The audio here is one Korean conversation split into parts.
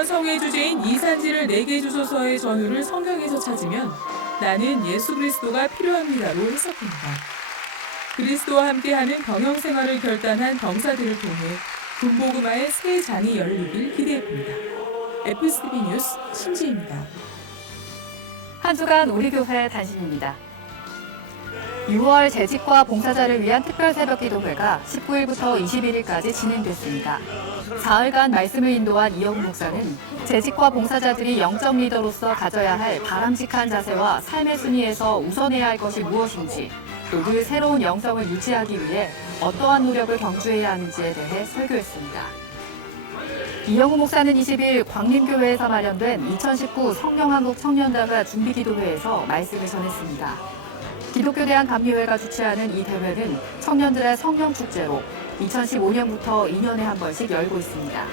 이번 성의 주제인 이산지를 내게 주소서의 전후를 성경에서 찾으면 나는 예수 그리스도가 필요합니다로 해석합니다. 그리스도와 함께하는 병영 생활을 결단한 병사들을 통해 군복음화의 새 장이 열리길 기대해봅니다. FSTV 뉴스 신지입니다. 한 주간 우리 교회 단신입니다. 6월 재직과 봉사자를 위한 특별 새벽 기도회가 19일부터 21일까지 진행됐습니다. 사흘간 말씀을 인도한 이영훈 목사는 재직과 봉사자들이 영적 리더로서 가져야 할 바람직한 자세와 삶의 순위에서 우선해야 할 것이 무엇인지, 또 늘 새로운 영성을 유지하기 위해 어떠한 노력을 경주해야 하는지에 대해 설교했습니다. 이영훈 목사는 20일 광림교회에서 마련된 2019 성령한국 청년다가 준비기도회에서 말씀을 전했습니다. 기독교 대한감리회가 주최하는 이 대회는 청년들의 성령축제로 2015년부터 2년에 한 번씩 열고 있습니다.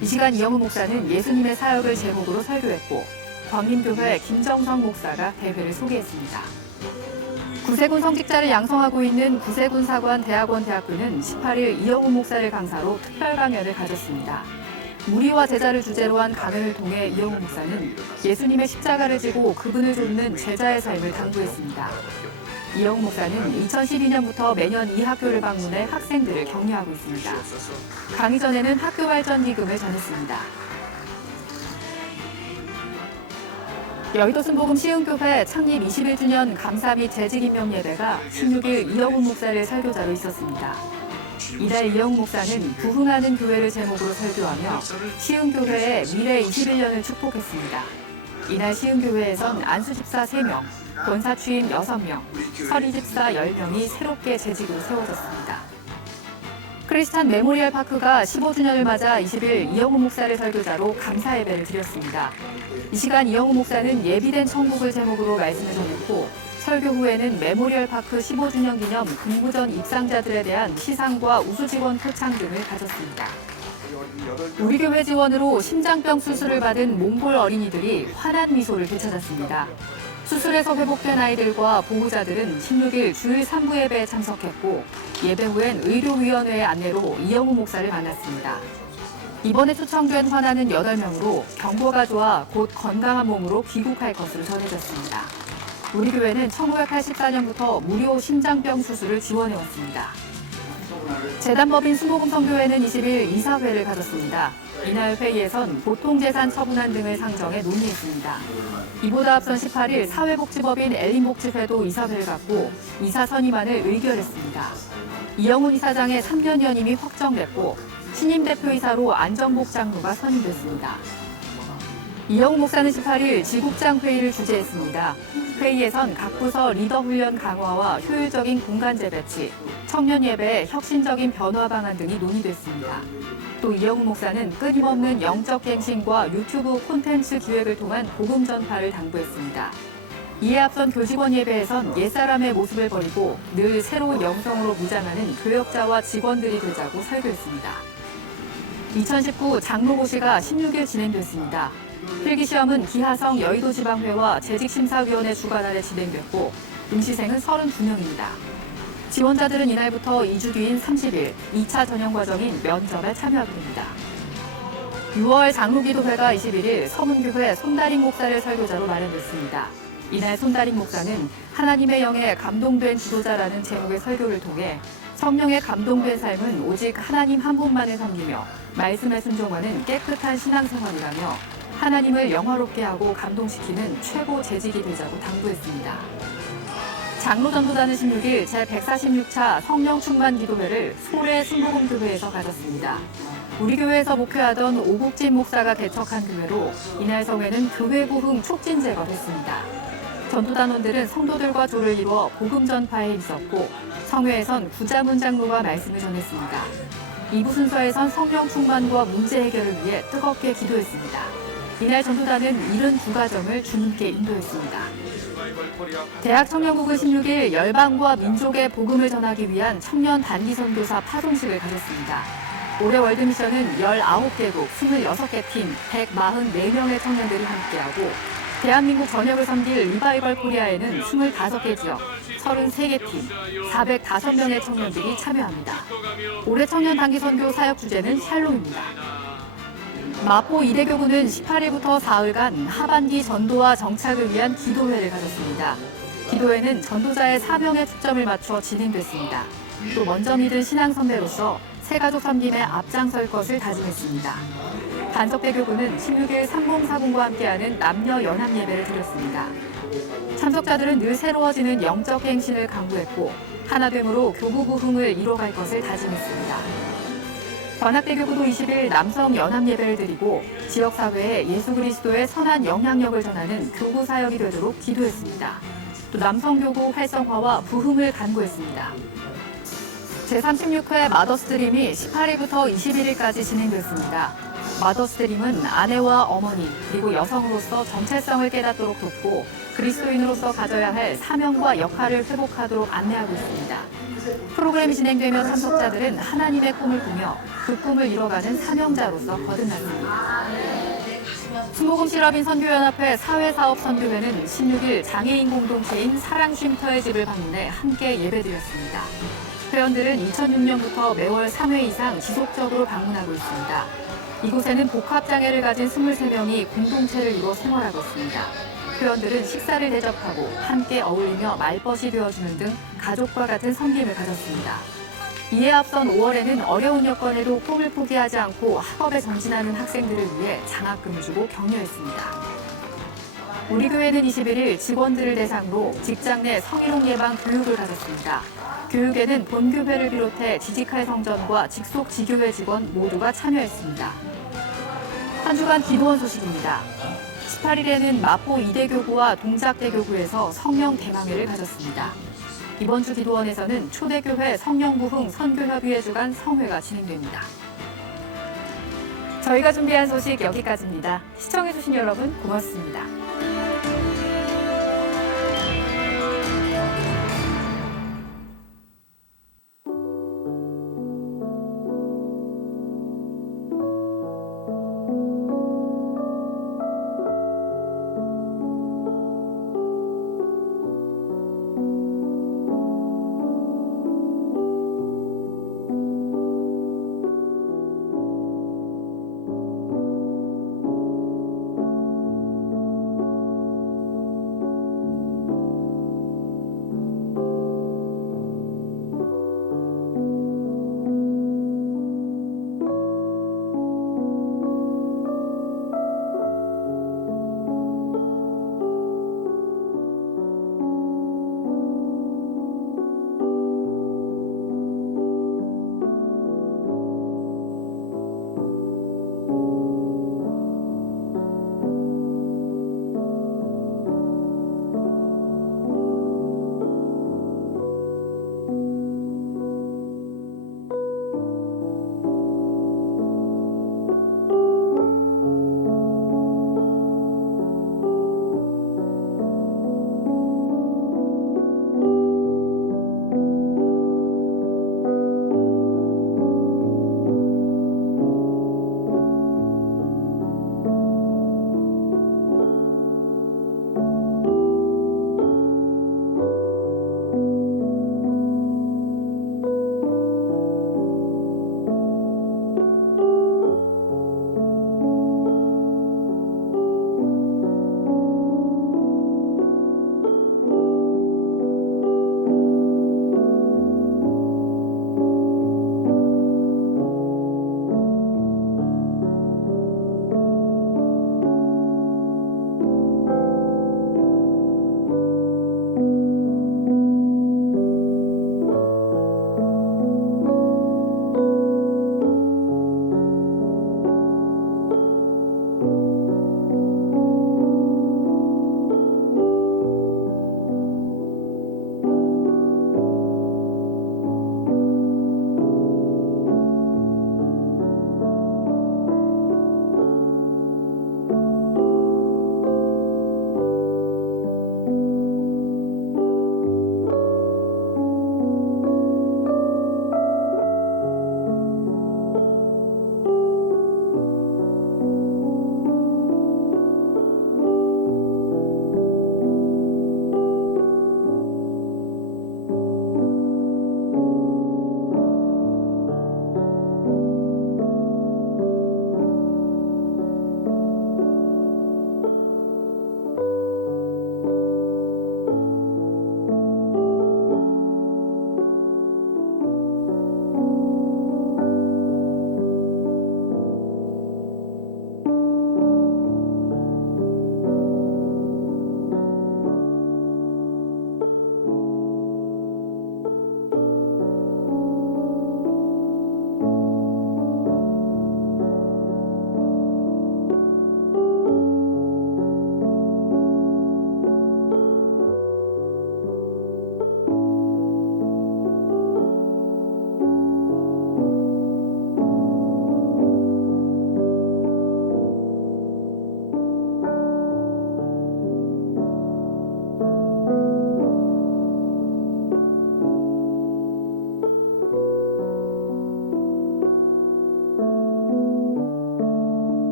이 시간 이영훈 목사는 예수님의 사역을 제목으로 설교했고, 광림교회 김정성 목사가 대회를 소개했습니다. 구세군 성직자를 양성하고 있는 구세군 사관 대학원 대학교는 18일 이영훈 목사를 강사로 특별 강연을 가졌습니다. 무리와 제자를 주제로 한 강연을 통해 이영훈 목사는 예수님의 십자가를 지고 그분을 돕는 제자의 삶을 당부했습니다. 이영훈 목사는 2012년부터 매년 이 학교를 방문해 학생들을 격려하고 있습니다. 강의 전에는 학교 발전 기금을 전했습니다. 여의도 순복음 시흥교회 창립 21주년 감사 및 재직 임명 예배가 16일 이영훈 목사를 설교자로 있었습니다. 이날 이영훈 목사는 부흥하는 교회를 제목으로 설교하며 시흥교회의 미래 21년을 축복했습니다. 이날 시흥교회에선 안수집사 3명, 권사 취임 6명, 서리집사 10명이 새롭게 재직으로 세워졌습니다. 크리스찬 메모리얼 파크가 15주년을 맞아 20일 이영훈 목사를 설교자로 감사 예배를 드렸습니다. 이 시간 이영훈 목사는 예비된 천국을 제목으로 말씀을 전했고, 설교 후에는 메모리얼 파크 15주년 기념 공부전 입상자들에 대한 시상과 우수 지원 표창 등을 가졌습니다. 우리 교회 지원으로 심장병 수술을 받은 몽골 어린이들이 환한 미소를 되찾았습니다. 수술에서 회복된 아이들과 보호자들은 16일 주일 3부 예배에 참석했고, 예배 후엔 의료위원회의 안내로 이영훈 목사를 만났습니다. 이번에 초청된 환아는 8명으로 경과가 좋아 곧 건강한 몸으로 귀국할 것으로 전해졌습니다. 우리 교회는 1984년부터 무료 심장병 수술을 지원해왔습니다. 재단법인 순복음 선교회는 20일 이사회를 가졌습니다. 이날 회의에선 보통재산 처분안 등을 상정해 논의했습니다. 이보다 앞선 18일 사회복지법인 엘린복지회도 이사회를 갖고 이사 선임안을 의결했습니다. 이영훈 이사장의 3년 연임이 확정됐고, 신임 대표이사로 안정복 장로가 선임됐습니다. 이영훈 목사는 18일 지국장 회의를 주재했습니다. 회의에선 각 부서 리더 훈련 강화와 효율적인 공간제 배치, 청년 예배의 혁신적인 변화 방안 등이 논의됐습니다. 또 이영훈 목사는 끊임없는 영적 갱신과 유튜브 콘텐츠 기획을 통한 복음 전파를 당부했습니다. 이에 앞선 교직원 예배에선 옛사람의 모습을 버리고 늘 새로운 영성으로 무장하는 교역자와 직원들이 되자고 설교했습니다. 2019 장로고시가 16일 진행됐습니다. 필기시험은 기하성 여의도지방회와 재직심사위원회 주관 아래 진행됐고, 응시생은 32명입니다. 지원자들은 이날부터 2주 뒤인 30일 2차 전형과정인 면접에 참여하게 됩니다. 6월 장로기도회가 21일 서문교회 손다림 목사를 설교자로 마련됐습니다. 이날 손다림 목사는 하나님의 영에 감동된 지도자라는 제목의 설교를 통해 성령에 감동된 삶은 오직 하나님 한 분만을 섬기며 말씀에 순종하는 깨끗한 신앙생활이라며 하나님을 영화롭게 하고 감동시키는 최고 재직이 되자고 당부했습니다. 장로전도단은 16일 제146차 성령 충만 기도회를 소래 순복음교회에서 가졌습니다. 우리 교회에서 목회하던 오국진 목사가 개척한 교회로 이날 성회는 교회 부흥 촉진제가 됐습니다. 전도단원들은 성도들과 조를 이루어 복음 전파에 힘썼고, 성회에선 구자문 장로가 말씀을 전했습니다. 2부 순서에선 성령 충만과 문제 해결을 위해 뜨겁게 기도했습니다. 이날 전도단은 72가정을 주님께 인도했습니다. 대학 청년국은 16일 열방과 민족의 복음을 전하기 위한 청년 단기 선교사 파송식을 가졌습니다. 올해 월드미션은 19개국 26개 팀 144명의 청년들이 함께하고, 대한민국 전역을 섬길 리바이벌 코리아에는 25개 지역 33개 팀 405명의 청년들이 참여합니다. 올해 청년 단기 선교 사역 주제는 샬롬입니다. 마포 이대교구는 18일부터 사흘간 하반기 전도와 정착을 위한 기도회를 가졌습니다. 기도회는 전도자의 사명에 초점을 맞춰 진행됐습니다. 또 먼저 믿은 신앙 선배로서 새가족 섬김에 앞장설 것을 다짐했습니다. 단석대교구는 16일 3040과 함께하는 남녀 연합 예배를 드렸습니다. 참석자들은 늘 새로워지는 영적 행신을 강구했고 하나됨으로 교구 부흥을 이뤄갈 것을 다짐했습니다. 관악대교구도 20일 남성 연합 예배를 드리고 지역사회에 예수 그리스도의 선한 영향력을 전하는 교구 사역이 되도록 기도했습니다. 또 남성교구 활성화와 부흥을 간구했습니다. 제36회 마더스드림이 18일부터 21일까지 진행됐습니다. 마더스드림은 아내와 어머니 그리고 여성으로서 정체성을 깨닫도록 돕고 그리스도인으로서 가져야 할 사명과 역할을 회복하도록 안내하고 있습니다. 프로그램이 진행되며 참석자들은 하나님의 꿈을 꾸며 그 꿈을 이뤄가는 사명자로서 거듭났습니다. 순복음 실업인 선교연합회 사회사업선교회는 16일 장애인 공동체인 사랑쉼터의 집을 방문해 함께 예배드렸습니다. 회원들은 2006년부터 매월 3회 이상 지속적으로 방문하고 있습니다. 이곳에는 복합장애를 가진 23명이 공동체를 이루어 생활하고 있습니다. 회원들은 식사를 대접하고 함께 어울리며 말벗이 되어주는 등 가족과 같은 섬김을 가졌습니다. 이에 앞선 5월에는 어려운 여건에도 꿈을 포기하지 않고 학업에 전진하는 학생들을 위해 장학금을 주고 격려했습니다. 우리 교회는 21일 직원들을 대상으로 직장 내 성희롱 예방 교육을 가졌습니다. 교육에는 본교회를 비롯해 지직할 성전과 직속 지교회 직원 모두가 참여했습니다. 한 주간 기도원 소식입니다. 18일에는 마포 이대교구와 동작대교구에서 성령 대망회를 가졌습니다. 이번 주 기도원에서는 초대교회 성령부흥 선교협의회 주간 성회가 진행됩니다. 저희가 준비한 소식 여기까지입니다. 시청해주신 여러분 고맙습니다.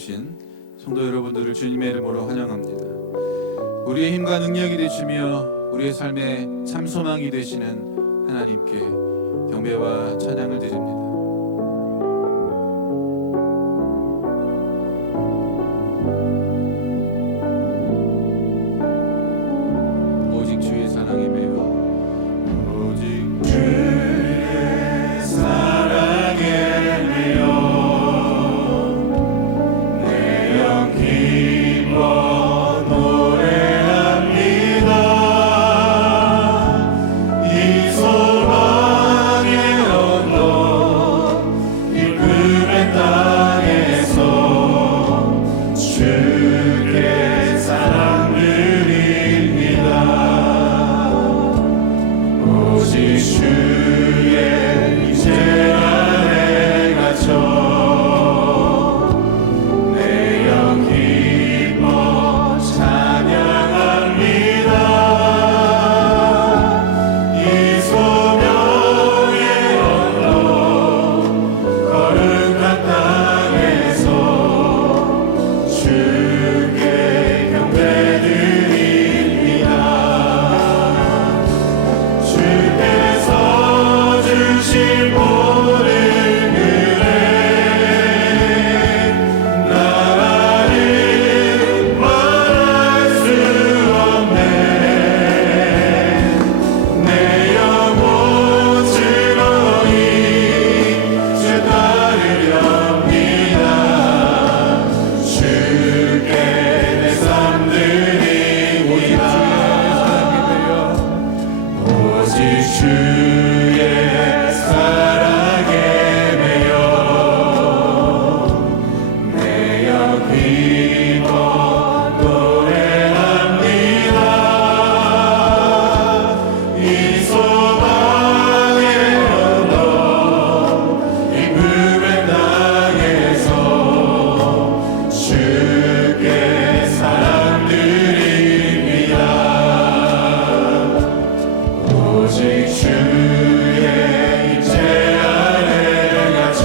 나오신 성도 여러분들을 주님의 이름으로 환영합니다. 우리의 힘과 능력이 되시며 우리의 삶의 참 소망이 되시는 하나님께 경배와 찬양을 드립니다. 오직 주의 사랑에 매여 오직 주의 사랑에 매여 내 영 기뻐 노래합니다. 이 소망의 언덕 기쁨의 땅에서 주께 사랑 드립니다. 오직 주의 임재 아래 갇혀 내 영 기뻐 찬양합니다. 이 소명의 언덕 거룩한 땅에서 주께 경배드립니다. 주께서 주신 모든 은혜 나라는 말할 수 없네. 내 영혼 즐거이 주 따르렵니다. 주께 내 삶 드립니다. 오직 주의 사랑에 매여 내 영 기뻐 노래합니다. 이 소망의 언덕 기쁨의 땅에서 주께 사랑 드립니다. 오직 주의 임재 아래 갇혀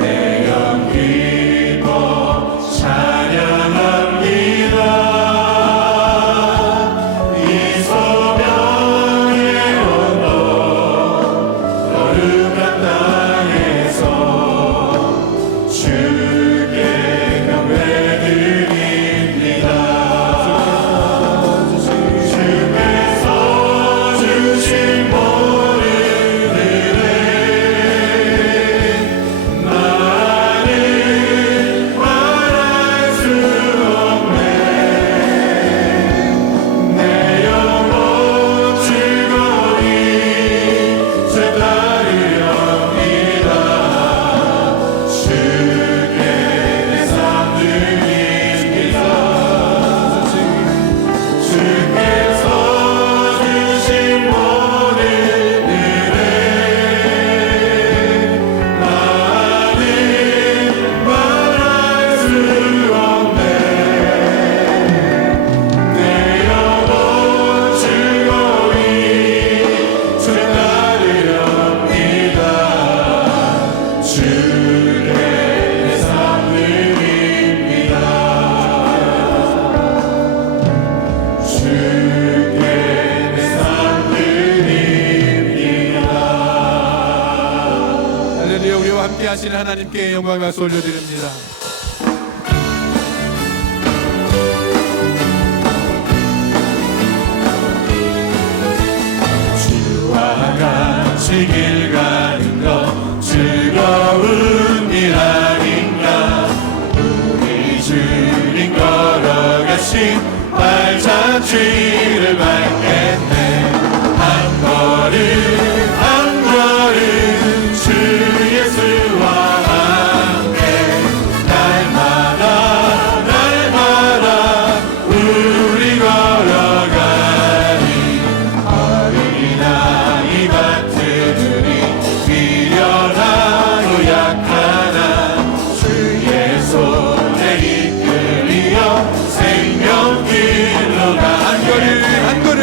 내 영 기뻐 찬양합니다. 이 소명의 언덕 거룩한 땅에서 주께 경배드립니다. 주께서 주신 모든 은혜 나는 말할 수 없네. 내 영혼 즐거이 주 따르렵니다. 주께 내 삶 드립니다. 주께서 주신 모든 은혜 나는 말할 수 없네. 내 영혼 즐거이 주 따르렵니다. 주께 내 삶 드립니다. 주께 내 삶 드립니다. 할렐루야. 우리와 함께 하시는 하나님께 영광과 박수 올려드립니다. 주와 같이 길 가는 것 즐거운 일 아닌가. 우리 주님 걸어가신 발자취를 밟겠네. 한 걸음 한 걸음 주 예수와 함께 날마다 날마다 우리 걸어가니 어린아이 같은 우리 미련하고 약하나 주의 손에 이끌리어 생명길로 가. 한 걸음 한 걸음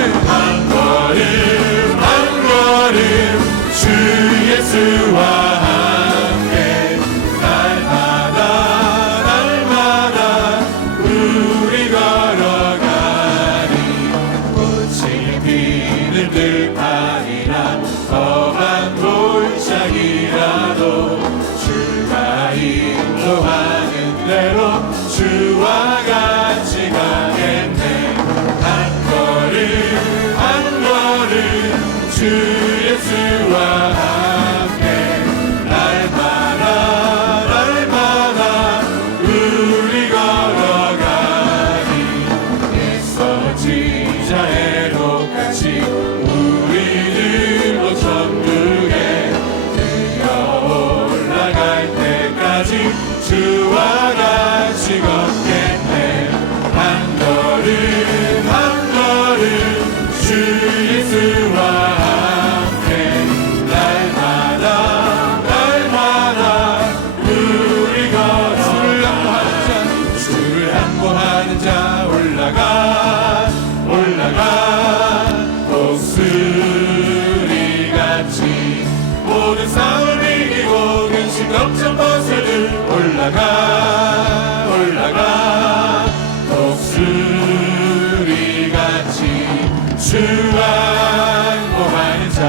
주 안보하는 자,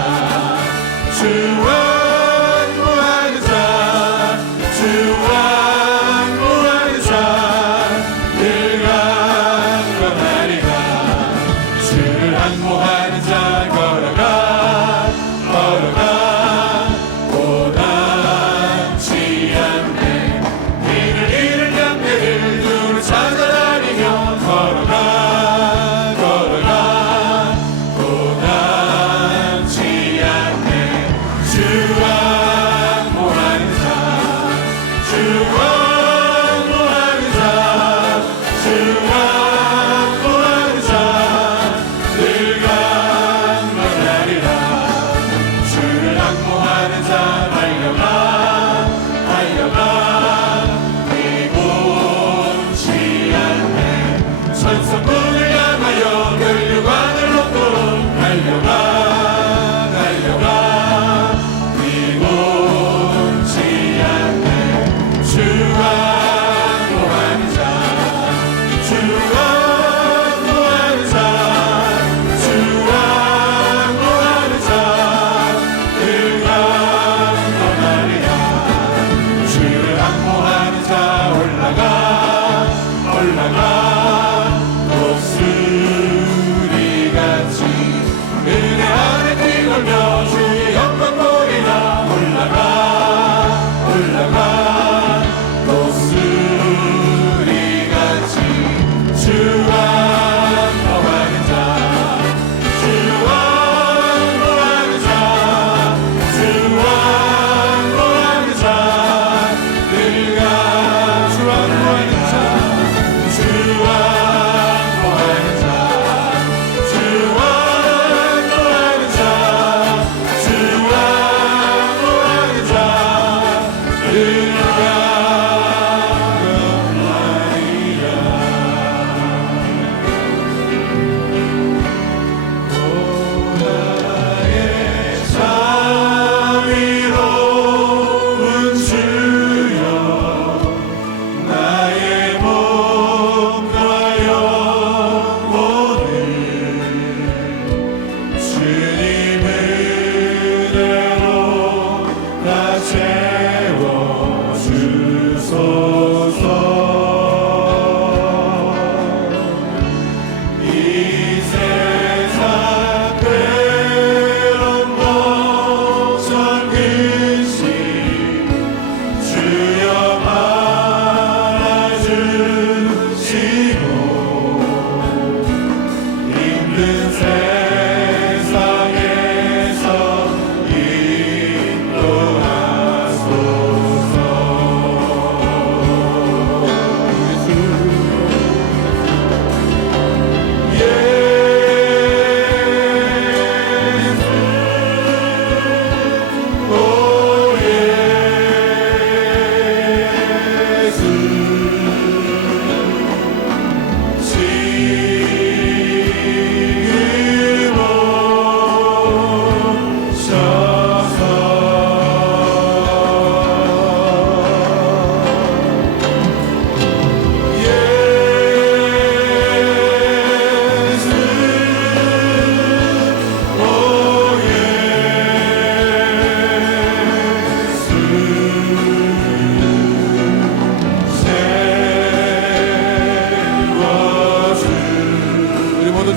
주 안보하는 자, 주 안보하는 자, 늘 강건하리라. 주를 안보하는 자 걸어가 걸어가 고단치 않네. 이를 잃을 양떼를 두루 찾아다니며 걸어가 걸어가 고단치 않네. 주 안보하는 자, 주 안보하는 자, 주 안보하는 자, 늘 강건하리라. 주를 안보하는 자 달려가 달려가 위곤치 않네. 천성문을 향하여 혈류관을 얻도록 달려가 달려가 위곤치 않네. 주 안보하는 자, 주 안보하는 자, 주 안보하는 자, 늘 강건하리라. 주를 안보하는 자 올라가 올라가 독수리같이 은혜 안에 뛰놀며 주의 영광 보리라. 올라가 올라가 독수리같이 주 안보하는 자, 주 안보하는 자, 주 안보하는 자, 늘 주 안보하는 자, 주 안보하는 자, 주 안보하는 자, 주 안보하는 자, 늘 나의 자비로운 주여, 나의 몸과 영혼을 주님 은혜로 다 채워주소서. 이 세상 괴로운 목전 근심 주여 알아주시고 힘든 세상에서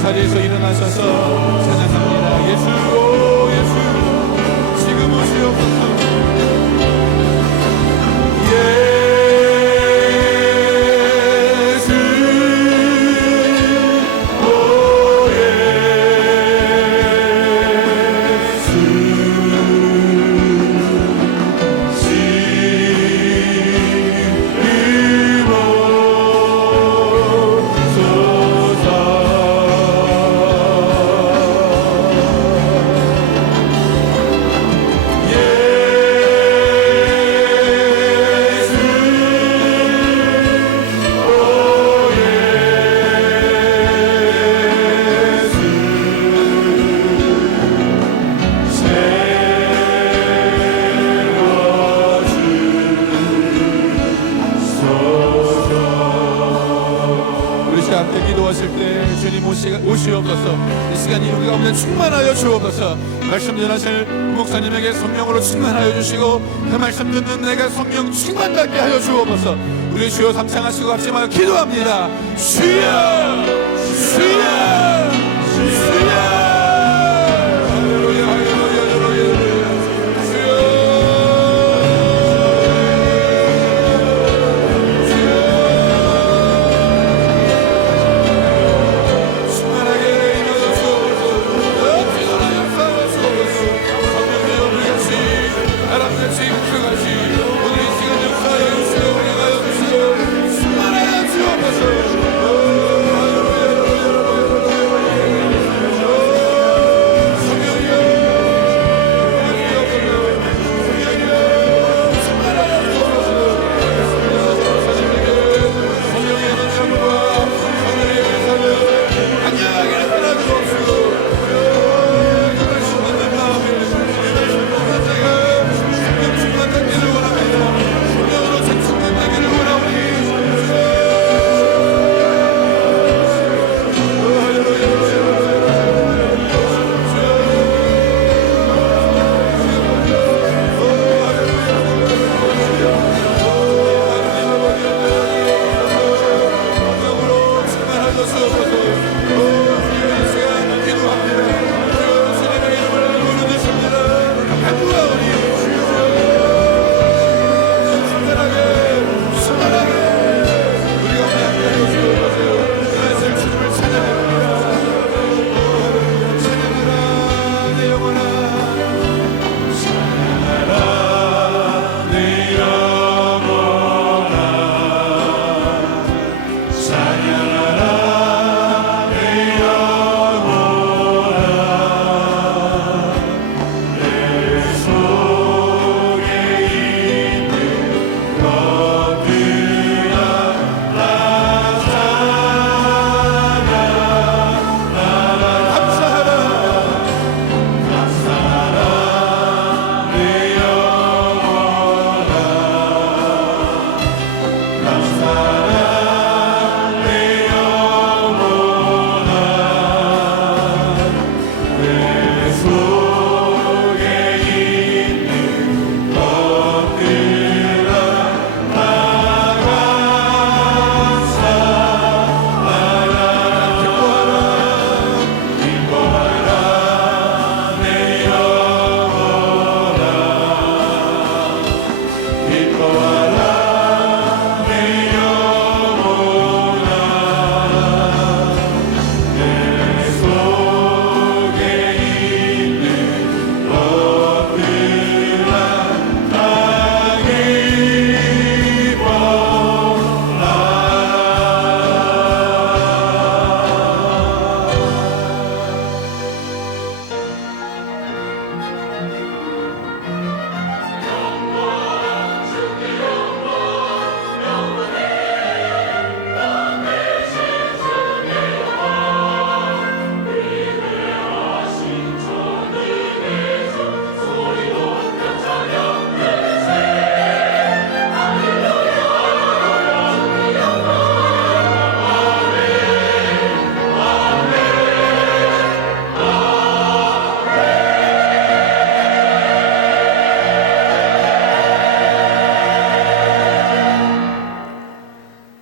자리에서 일어나셔서 찬양합니다. 예수 오 예수 지금 오시옵소서. 예수 오 예수 지금 오소서. 함께 기도하실 때 주님 오시옵소서. 이 시간이 우리가 오늘 충만하여 주옵소서. 말씀 전하실 목사님에게 성령으로 충만하여 주시고 그 말씀 듣는 내가 성령 충만받게 하여 주옵소서. 우리 주여 감상하시고 합심하여 기도합니다. 주여 주여 주여. 할렐루야 할렐루야 할렐루야.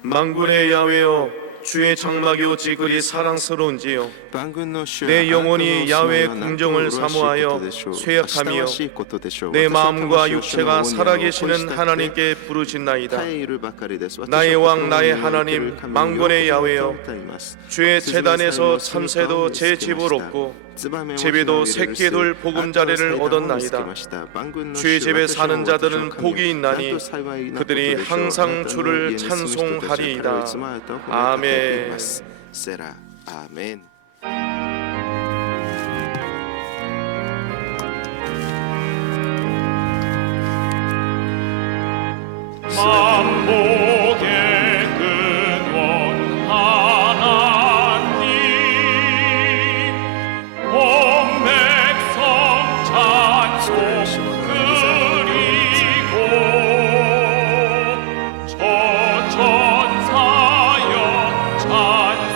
만군의 야훼여, 주의 장막이 어찌 그리 사랑스러운지요. 내 영혼이 야훼의 궁정을 사모하여 쇠약하며 내 마음과 육체가 살아계시는 하나님께 부르짖나이다. 나의 왕 나의 하나님 만군의 야훼여, 주의 재단에서 참새도 제 집을 얻고 제비도 새끼 둘 보금자리를 얻었나이다. 주의 집에 사는 자들은 복이 있나니 그들이 항상 주를 찬송하리이다. 아멘. 아멘. 만복의 근원 하나님, 온 백성 찬송 드리고 저 천사여 찬송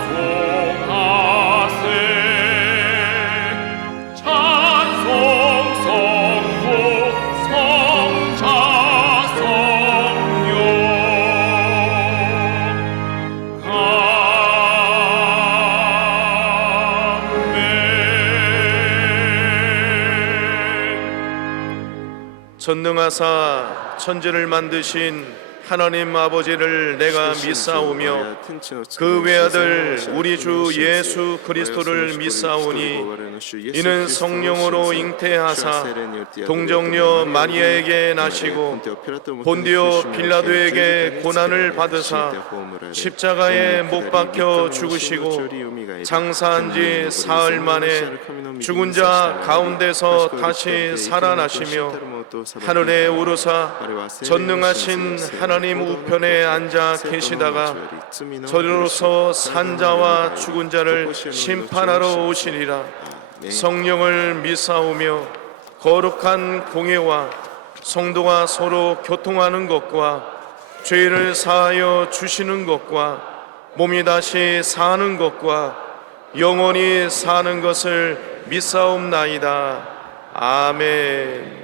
전능하사 천지를 만드신 하나님 아버지를 내가 믿사오며 그 외아들 우리 주 예수 그리스도를 믿사오니 이는 성령으로 잉태하사 동정녀 마리아에게 나시고 본디오 빌라도에게 고난을 받으사 십자가에 못 박혀 죽으시고 장사한 지 사흘 만에 죽은 자 가운데서 다시 살아나시며 하늘에 오르사 전능하신 하나님 우편에 앉아 계시다가 저리로서 산자와 죽은 자를 심판하러 오시리라. 성령을 믿사오며 거룩한 공예와 성도가 서로 교통하는 것과 죄를 사하여 주시는 것과 몸이 다시 사는 것과 영원히 사는 것을 믿사옵나이다. 아멘.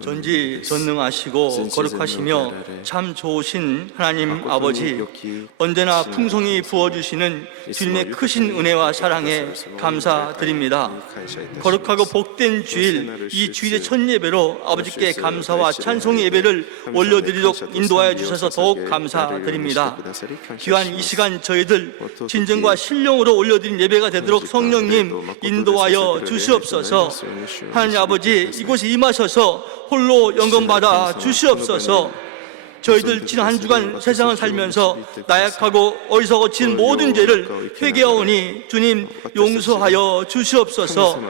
전지전능하시고 거룩하시며 참 좋으신 하나님 아버지, 언제나 풍성히 부어주시는 주님의 크신 은혜와 사랑에 감사드립니다. 거룩하고 복된 주일, 이 주일의 첫 예배로 아버지께 감사와 찬송의 예배를 올려드리도록 인도하여 주셔서 더욱 감사드립니다. 귀한 이 시간 저희들 진정과 신령으로 올려드린 예배가 되도록 성령님 인도하여 주시옵소서. 하나님 아버지, 이곳에 임하셔서 홀로 영광받아 주시옵소서. 저희들 지난 한 주간 세상을 살면서 나약하고 어리석어 진 모든 죄를 회개하오니 주님 용서하여 주시옵소서.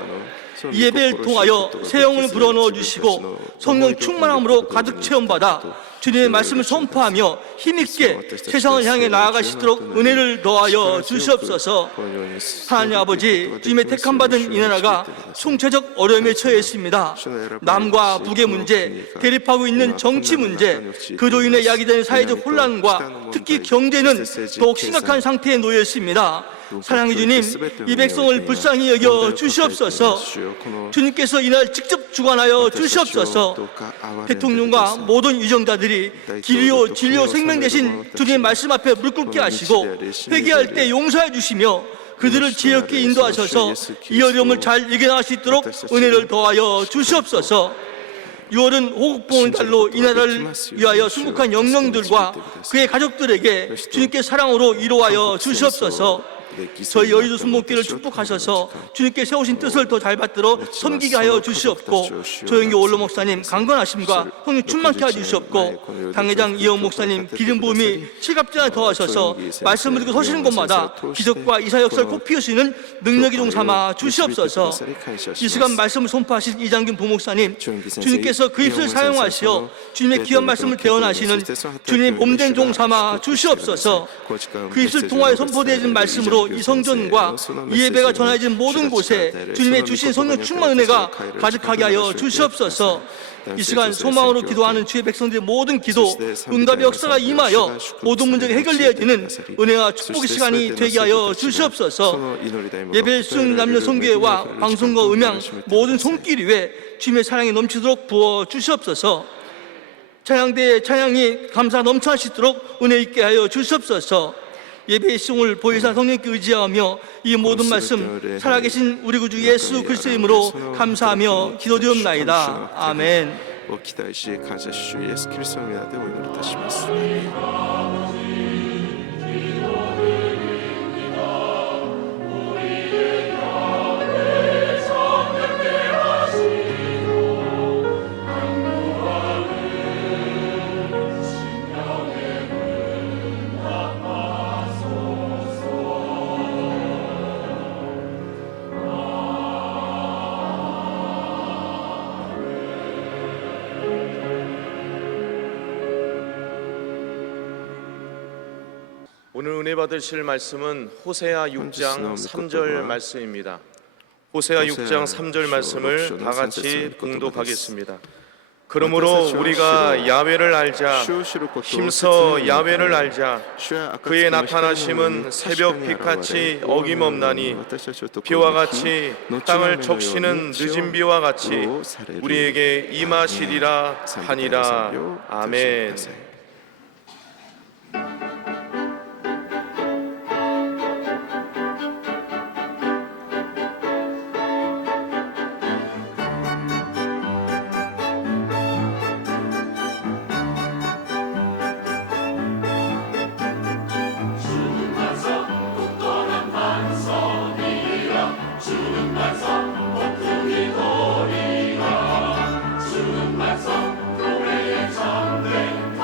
이 예배를 통하여 새 영을 불어넣어 주시고 성령 충만함으로 가득 체험받아 주님의 말씀을 선포하며 힘있게 세상을 향해 나아가시도록 은혜를 더하여 주시옵소서. 하나님 아버지, 주님의 택함받은 이 나라가 총체적 어려움에 처해 있습니다. 남과 북의 문제, 대립하고 있는 정치 문제, 그로 인해 야기되는 사회적 혼란과 특히 경제는 더욱 심각한 상태에 놓여 있습니다. 사랑의 주님, 이 백성을 불쌍히 여겨 주시옵소서. 주님께서 이날 직접 주관하여 주시옵소서. 대통령과 모든 유정자들이 길이요 진리요 생명 되신 주님의 말씀 앞에 무릎 꿇게 하시고 회개할 때 용서해 주시며 그들을 지혜 있게 인도하셔서 이 어려움을 잘 이겨나갈 수 있도록 은혜를 더하여 주시옵소서. 6월은 호국봉의 달로 이 나라를 위하여 순국한 영령들과 그의 가족들에게 주님께 사랑으로 위로하여 주시옵소서. 저희 여의도 순복기를 축복하셔서 주님께 세우신 뜻을 더 잘 받들어 섬기게 하여 주시옵고, 조영기 원로 목사님 강건하심과 성령 충만케 하여 주시옵고, 당회장 이영 목사님 기름 부음이 실갑지 더하셔서 말씀을 듣고 서시는 곳마다 기적과 이사 역사를 꼭 피우시는 능력이 좀 삼아 주시옵소서. 이 시간 말씀을 선포하신 이장균 부목사님, 주님께서 그 입술을 사용하시어 주님의 귀한 말씀을 대언하시는 주님의 몸된 종 삼아 주시옵소서. 그 입술 통하여 선포되어진 말씀으로 이 성전과 이 예배가 전해진 모든 곳에 주님의 주신 성령 충만 은혜가 가득하게 하여 주시옵소서. 이 시간 소망으로 기도하는 주의 백성들의 모든 기도 응답의 역사가 임하여 모든 문제가 해결되어지는 은혜와 축복의 시간이 되게 하여 주시옵소서. 예배 수용 남녀 성교회와 방송과 음향 모든 손길 위에 주님의 사랑이 넘치도록 부어 주시옵소서. 찬양대의 찬양이 감사 넘쳐하시도록 은혜 있게 하여 주시옵소서. 예배의 시공을 보혜사 성령께 의지하며 이 모든 말씀 살아계신 우리 구주 예수 그리스도의 이름으로 감사하며 기도드리옵나이다. 아멘. を期待し感謝主イエスキリストの皆でお祈りいたします。 오늘 은혜 받으실 말씀은 호세아 6장 3절 말씀입니다. 호세아 6장 3절 말씀을 다 같이 봉독하겠습니다. 그러므로 우리가 야훼를 알자, 힘써 야훼를 알자. 그의 나타나심은 새벽 빛같이 어김없나니 비와 같이 땅을 적시는 늦은 비와 같이 우리에게 임하시리라 하니라. 아멘. 주는 말씀 교회의 참된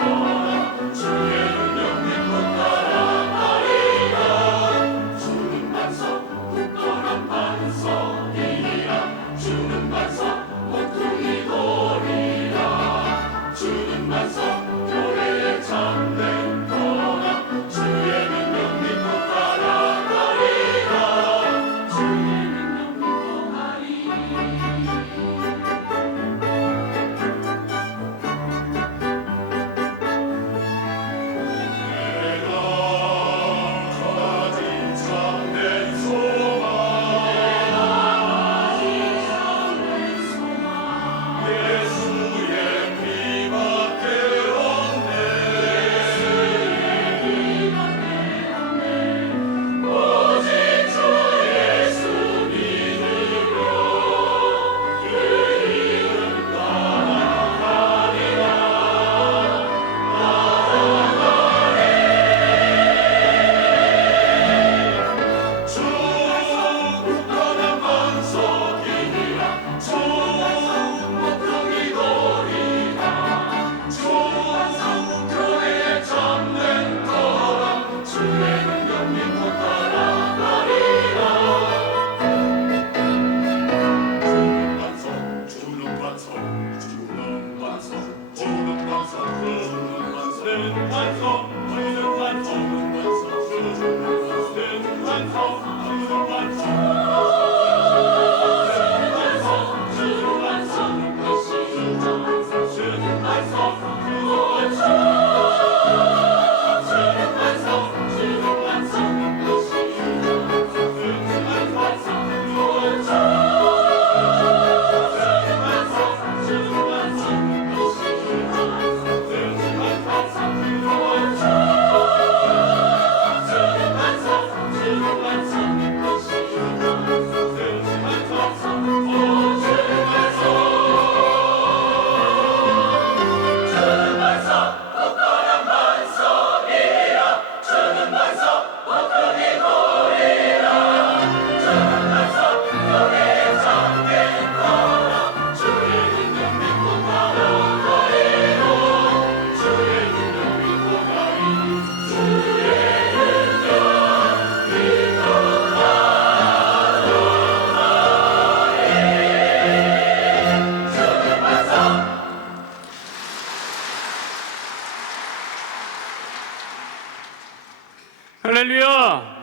할렐루야.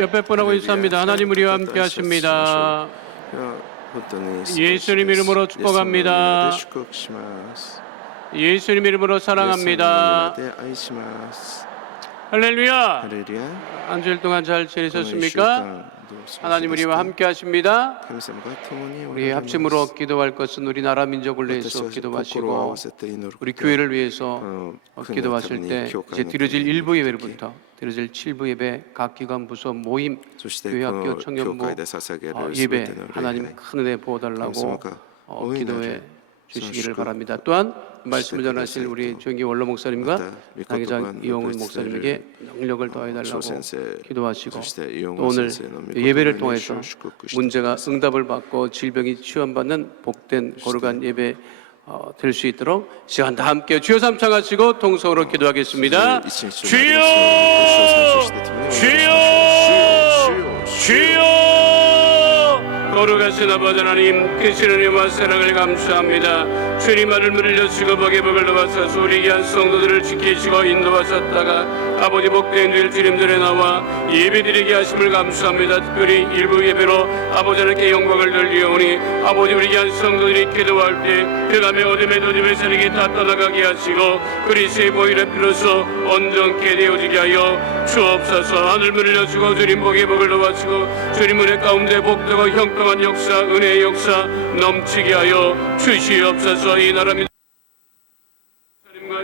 옆에 분하고 인사합니다. 하나님 우리와 함께 하십니다. 예수님 이름으로 축복합니다. 예수님 이름으로 사랑합니다. 할렐루야. 한 주일 동안 잘 지내셨습니까? 하나님 우리와 함께 하십니다. 우리 합심으로 기도할 것은 우리 나라 민족을 위해서 기도하시고 우리 교회를 위해서 기도하실 때 이제 드려질 1부 예배부터 드려질 7부 예배 각 기관 부서 모임 교회 학교 청년부 예배 하나님 큰 은혜 부어달라고 기도해 주시기를 바랍니다. 또한 말씀을 전하실 우리 정기 원로 목사님과 당회장 이용훈 목사님에게 능력을 더해달라고 기도하시고 또 오늘 예배를 통해서 문제가 응답을 받고 질병이 치유받는 복된 거룩한 예배 될 수 있도록 시간 다 함께 주여 삼창하시고 통성으로 기도하겠습니다. 주여 주여 주여 거룩하신 아버지 하나님 크신 은혜와 사랑을 감사합니다. 주님 아들 물려주시고 복의 복을 넣어서 우리 귀한 성도들을 지키시고 인도하셨다가 아버지 복된 주일 주님들에 나와 예배드리게 하심을 감사합니다. 특별히 일부 예배로 아버지 하나님께 영광을 돌리오니 아버지 우리 귀한 성도들이 기도할 때 흑암의 어둠의 도집에서 이렇게 다 떠나가게 하시고 그리스의 보혈의 피로써 온전케 되어지게 하여 주옵소서. 하늘 물려주고 주님 복의 복을 넣어주시고 주님 은혜 가운데 복되고 형통한 역사 은혜의 역사 넘치게 하여 주시옵소서. 이 나라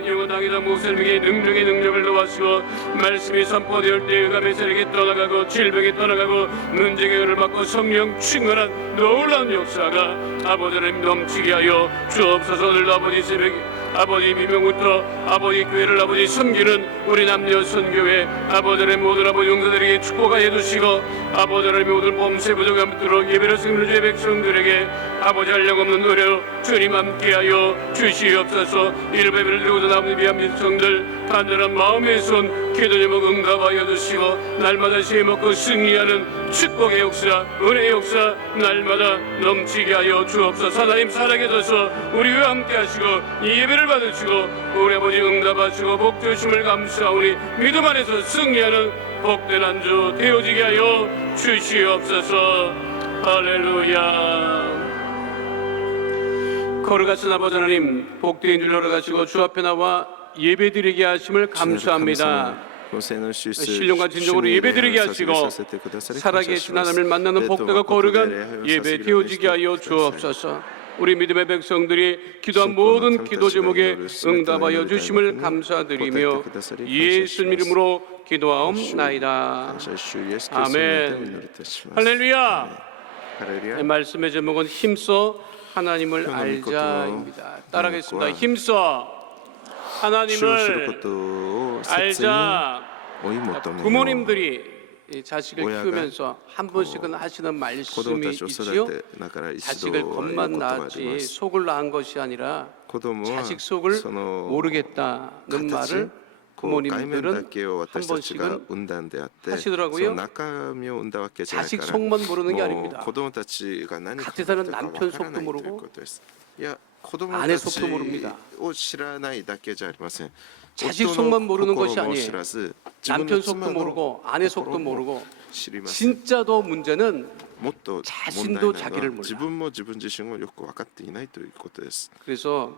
영원 당이던 목사님에게 능력의 능력을 놓아주시고 말씀이 선포될 때 흑암의 세력이 떠나가고 질병이 떠나가고 문제 해결을 받고 성령 충만한 놀라운 역사가 아버지 하나님 넘치게 하여 주옵소서. 오늘도 아버지 새벽 아버지 미명부터 아버지 교회를 아버지 섬기는 우리 남녀 선교회 아버지 하나님 모든 아버지 용사들에게 축복하여 주시고 아버지 하나님 모든 범죄 부족함 들어 예배를 승리를 주의 백성들에게 아버지 한량없는 노래로 주님 함께하여 주시옵소서. 일베를 들고자 남는 비한 민성들 간절한 마음의 손 기도 제목 응답하여 주시고 날마다 시해먹고 승리하는 축복의 역사 은혜의 역사 날마다 넘치게 하여 주옵소서. 하나님 살아계셔서 우리와 함께 하시고 이 예배를 받으시고 우리 아버지 응답하시고 복 주심을 감사하오니 믿음 안에서 승리하는 복된 한 주 되어지게 하여 주시옵소서. 할렐루야. 거룩하신 아버지 하나님 복된 줄 걸어가시고 주 앞에 나와 예배드리게 하심을 감사합니다. 신령과 진정으로 예배드리게 하시고 살아계신 하나님을 만나는 복되고 거룩한 예배 되어지게 하여 주옵소서. 우리 믿음의 백성들이 기도한 모든 기도 제목에 응답하여 주심을 감사드리며 예수님 이름으로 기도하옵나이다. 아멘. 할렐루야. 말씀의 제목은 힘써 하나님을 알자입니다. 따라하겠습니다. 힘써 하나님을 알자. 부모님들이 자식을 키우면서 한 번씩은 하시는 말씀이 있지요. 자식을 겉만 낳았지 속을 낳은 것이 아니라 자식 속을 모르겠다는 말을 부모님들은 한 번씩은 하시더라고요. 자식 속만 모르는 게 아닙니다. 같이 사는 남편 속도 모르고 いや子供 아내 たち 속도 모릅니다. を知らないだけじゃありません。 자식 夫の 속만 모르는 것이 心も 아니에요. 知らず、自分の 남편 妻 속도 の 모르고 아내 속도 心も 모르고 知りません。 진짜 더 문제는 もっと問 자신도 題な 자기를 のは 몰라. 自分も自分自身をよく分かっていないということです。 그래서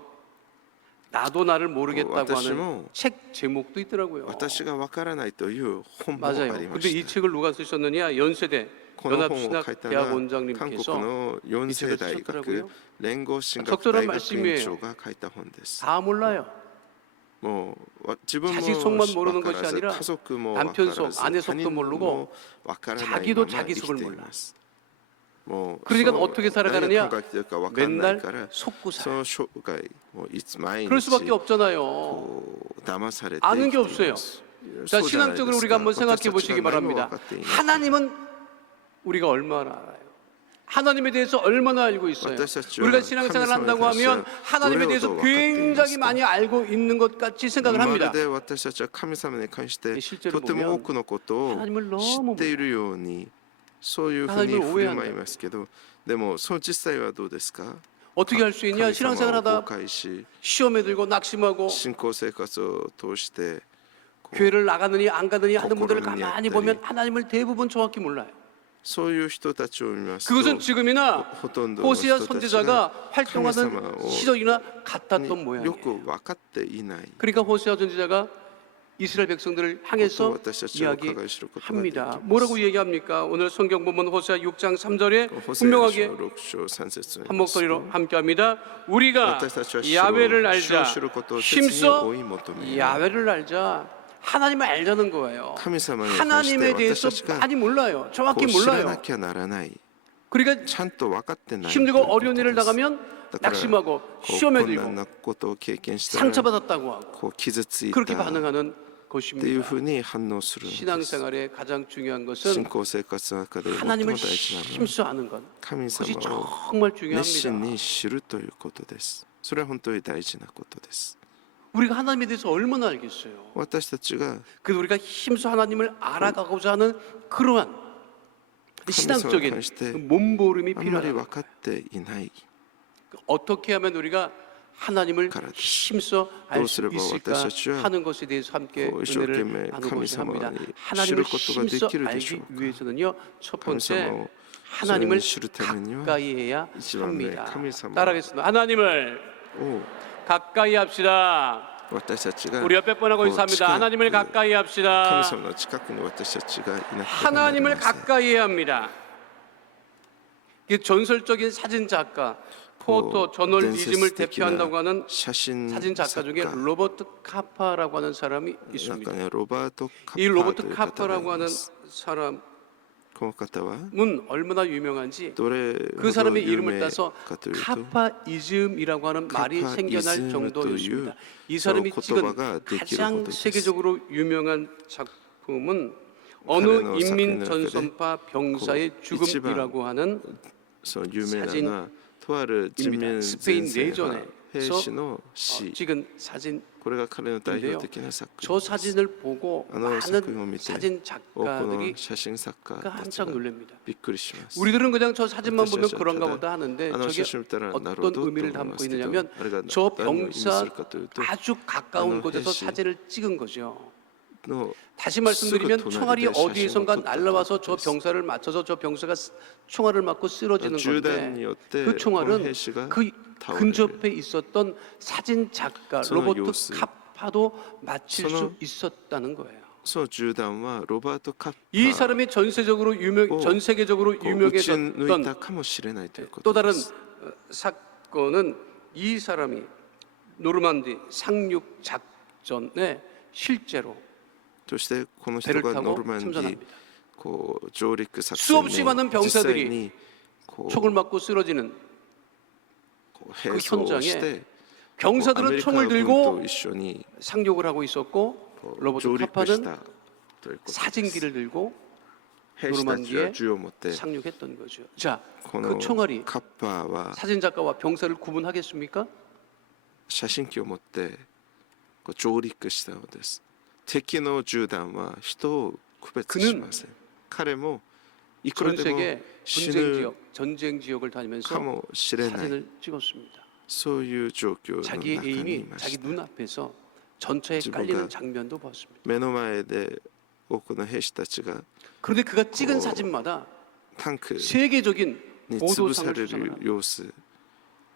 나도 나를 모르겠다고私 하는 も 책 제목도 있더라고요. 私が分からないという本もあ 맞아요. りま 근데 し 이 た。 책을 누가 쓰셨느냐? 연세대 この本を書いたのは 연합신학대학 韓国 원장님께서 の4世大 이 책을 学 쓰셨더라고요. 連合進学 적절한 大学 말씀이에요. 院長が書いた本です。 다 몰라요. もう自分も 자식 속만 모르는 分から 것이 ず 아니라 家族も 남편 分から 속, ず 아내 他 속도 人 모르고 も分からないま 자기도 ま 자기 生き 속을 てい 몰라. ます。もう 그러니까 そう 어떻게 何が 살아가느냐? 考えているか分からないから 맨날 속고 そ 살아. の生涯もういつ毎 그럴 日 수밖에 없잖아요. こう騙されて 아는 生 게 きてい 없어요. ます 자, そうじゃないです 신앙적으로 か 우리가 한번 私 생각해 たちが 보시기 何も 바랍니다. 分かっていない 하나님은 우리가 얼마나 알아요? 하나님에 대해서 얼마나 알고 있어요? 私たちは 우리가 신앙생활을 한다고 하면 하나님에 대해서 굉장히 많이 알고 있는 것 같이 생각을 まる 합니다. で私たちは神様に関してと 실제로 ても多 보면 くのことを 하나님을 知 너무 っているようにそういうふうに振る舞いますけどでもその実際はどうですか 어떻게 할 수 있냐? 神 신앙생활 様を誤 하다 解し 시험에 들고 낙심하고 信仰生活を通してこう 교회를 나가느니 안 가느니 하는 분들을 거꾸로 가만히 이해했더니 보면 하나님을 대부분 정확히 몰라요. そういう人たちを見ますと 그것은 지금이나 ほとんどの 호세아 人たちが 선지자가 활동하던 시절이나 같았던 よ 모양이에요. く分かっていない 그러니까 호세아 선지자가 이스라엘 백성들을 향해서 또私たちは伺い知ることができます。 이야기합니다. 뭐라고 얘기합니까? 오늘 성경 본문 호세아 6장 3절에 ホセア書 분명하게 6章3節に 한 목소리로 함께합니다. 우리가 私たちは主を 야훼를 主を 알자. 知ることを切に 힘써 追い求め 야훼를 알자. 하나님을 알자는 거예요. 神様に関して 하나님에 私 대해서 たちが 많이 몰라요. こ 정확히 う知らな 몰라요. きゃならない 그러니까 ちゃんと分かってない 힘들고 ということ 어려운 일을 です 나가면 だから 낙심하고 こう 시험에 困難 들고 なことを経験したら 상처받았다고 하고 こう傷ついた 그렇게 っ 반응하는 ていう 것입니다. ふうに反応するのです 신앙생활의 가장 중요한 信 것은 仰生活の中で最も 하나님을 大事なのは 힘써 아는 것. 神 그것이 様を 정말 熱心 중요합니다. に知るということですそれは本当に大事なことです 우리가 하나님에 대해서 얼마나 알겠어요. 私たちが 그래서 우리가 힘써 하나님을 알아가고자 하는 그러한 신앙적인 관심을 가질 때 몸부림이 あんまり 필요합니다. 分かっていない 어떻게 하면 우리가 하나님을 가라앉았어. 힘써 알 수 どうすれば 있을까 私たちは 하는 것에 대해서 함께 こう一生懸 은혜를 命 나누고자 합니다. 神様に 하나님을 知ることができるでしょう 힘써 か 알기 위해서는요. 첫 神様 번째 を 하나님을 知るためには 가까이 해야 一番目 합니다. 神様 따라하겠습니다. 하나님을 を 가까이 합시다. 私たちが 우리가 몇 번 하고 있습니다. 하나님을 가까이 神 합시다. 様の近くに私たちがいなくてはなり 하나님을 ません 가까이 해야 합니다. 이 전설적인 사진 작가, 포토 저널리즘을 대표한다고 하는 写真 사진 작가 作 중에 家 로버트 카파라고 하는 사람이 中 있습니다. にはロバート・カ 이 ッパーと 로버트 いう方がい 카파라고 ま 하는 す 사람은 この方は 얼마나 유명한지 どれ 그 ほど 사람의 有 이름을 名 따서 かというと 카파이즘이라고 하는 말이 생겨날 카파이즘 정도로 또 있습니다. 이 저 사람이 찍은 코토바가 되기로 가장 보도 세계적으로 유명한 작품은 어느彼の 인민 作品の中で 전선파 병사의 죽음이라고 하는 その有名なサジンのはとある人民 스페인 前線派 내전에서 兵士の死 찍은 사진. これが彼の代表的な作 저 品です 사진을 보고 あの作品を 많은 見て 사진 多くの 작가들이 写真作家たち 깜짝 が 놀랍니다. びっくりします 우리들은 그냥 저 사진만 보면 어떠셨어요? 그런가 다들? 보다 하는데 あの 저게 写真見たらなる 어떤 ほどと思い 의미를 ま 담고 すけど 있느냐면 あれが 저 何を意味す 병사 るかというと 아주 가까운 아노 곳에서 해시. 사진을 찍은 거죠. の 다시 말씀드리면 쓰고 총알이 도나리대 어디에선가 샤시노 날라와서 저 토토토 병사를 맞춰서 저 병사가 총알을 맞고 쓰러지는 銃 건데 弾によって 그 この 총알은 兵士が 그 倒れる 근접해 있었던 사진 작가 その 로버트 様子 카파도 맞힐 その 수 있었다는 거예요. その銃弾はロバート・カッパ 이 ー 사람이 전 세계적으로 전 세계적으로 を撃ち抜いた 유명해졌던 かもしれないというこ 또 とで 다른 す 사건은 이 사람이 노르만디 상륙 작전에 실제로 そしてこの人 배를 が 타고 ノルマンディ 참전합니다. こう上陸作 수없이 戦 많은 に実際 병사들이 にこう 총을 맞고 쓰러지는 こう並走をして 병사들은 アメリカ 총을 軍と 들고 一緒に 상륙을 하고 있었고 こう 로버트 上陸し 카파는 たということです 사진기를 들고 兵士たちは銃を持って 상륙했던 거죠. 자, こ 그 の 총알이 カッパーは 사진 작가와 병사를 구분하겠습니까? 写真機を持ってこう上陸したのです敵の銃弾は人を区別しません彼もいくら 전 でも 세계 死 분쟁 ぬ 지역, 전쟁 지역을 다니면서 かもしれない 사진을 찍었습니다. そういう状況の 자기 中にい 애인이 ま 자기 した。 눈앞에서 전차에 지금 깔리는 뭔가- 장면도 봤습니다. 目の前で多くの兵士たちが 그런데 그가 찍은 사진마다 タンク 세계적인 に 보도상을 潰され 수상을 る 합니다. 様子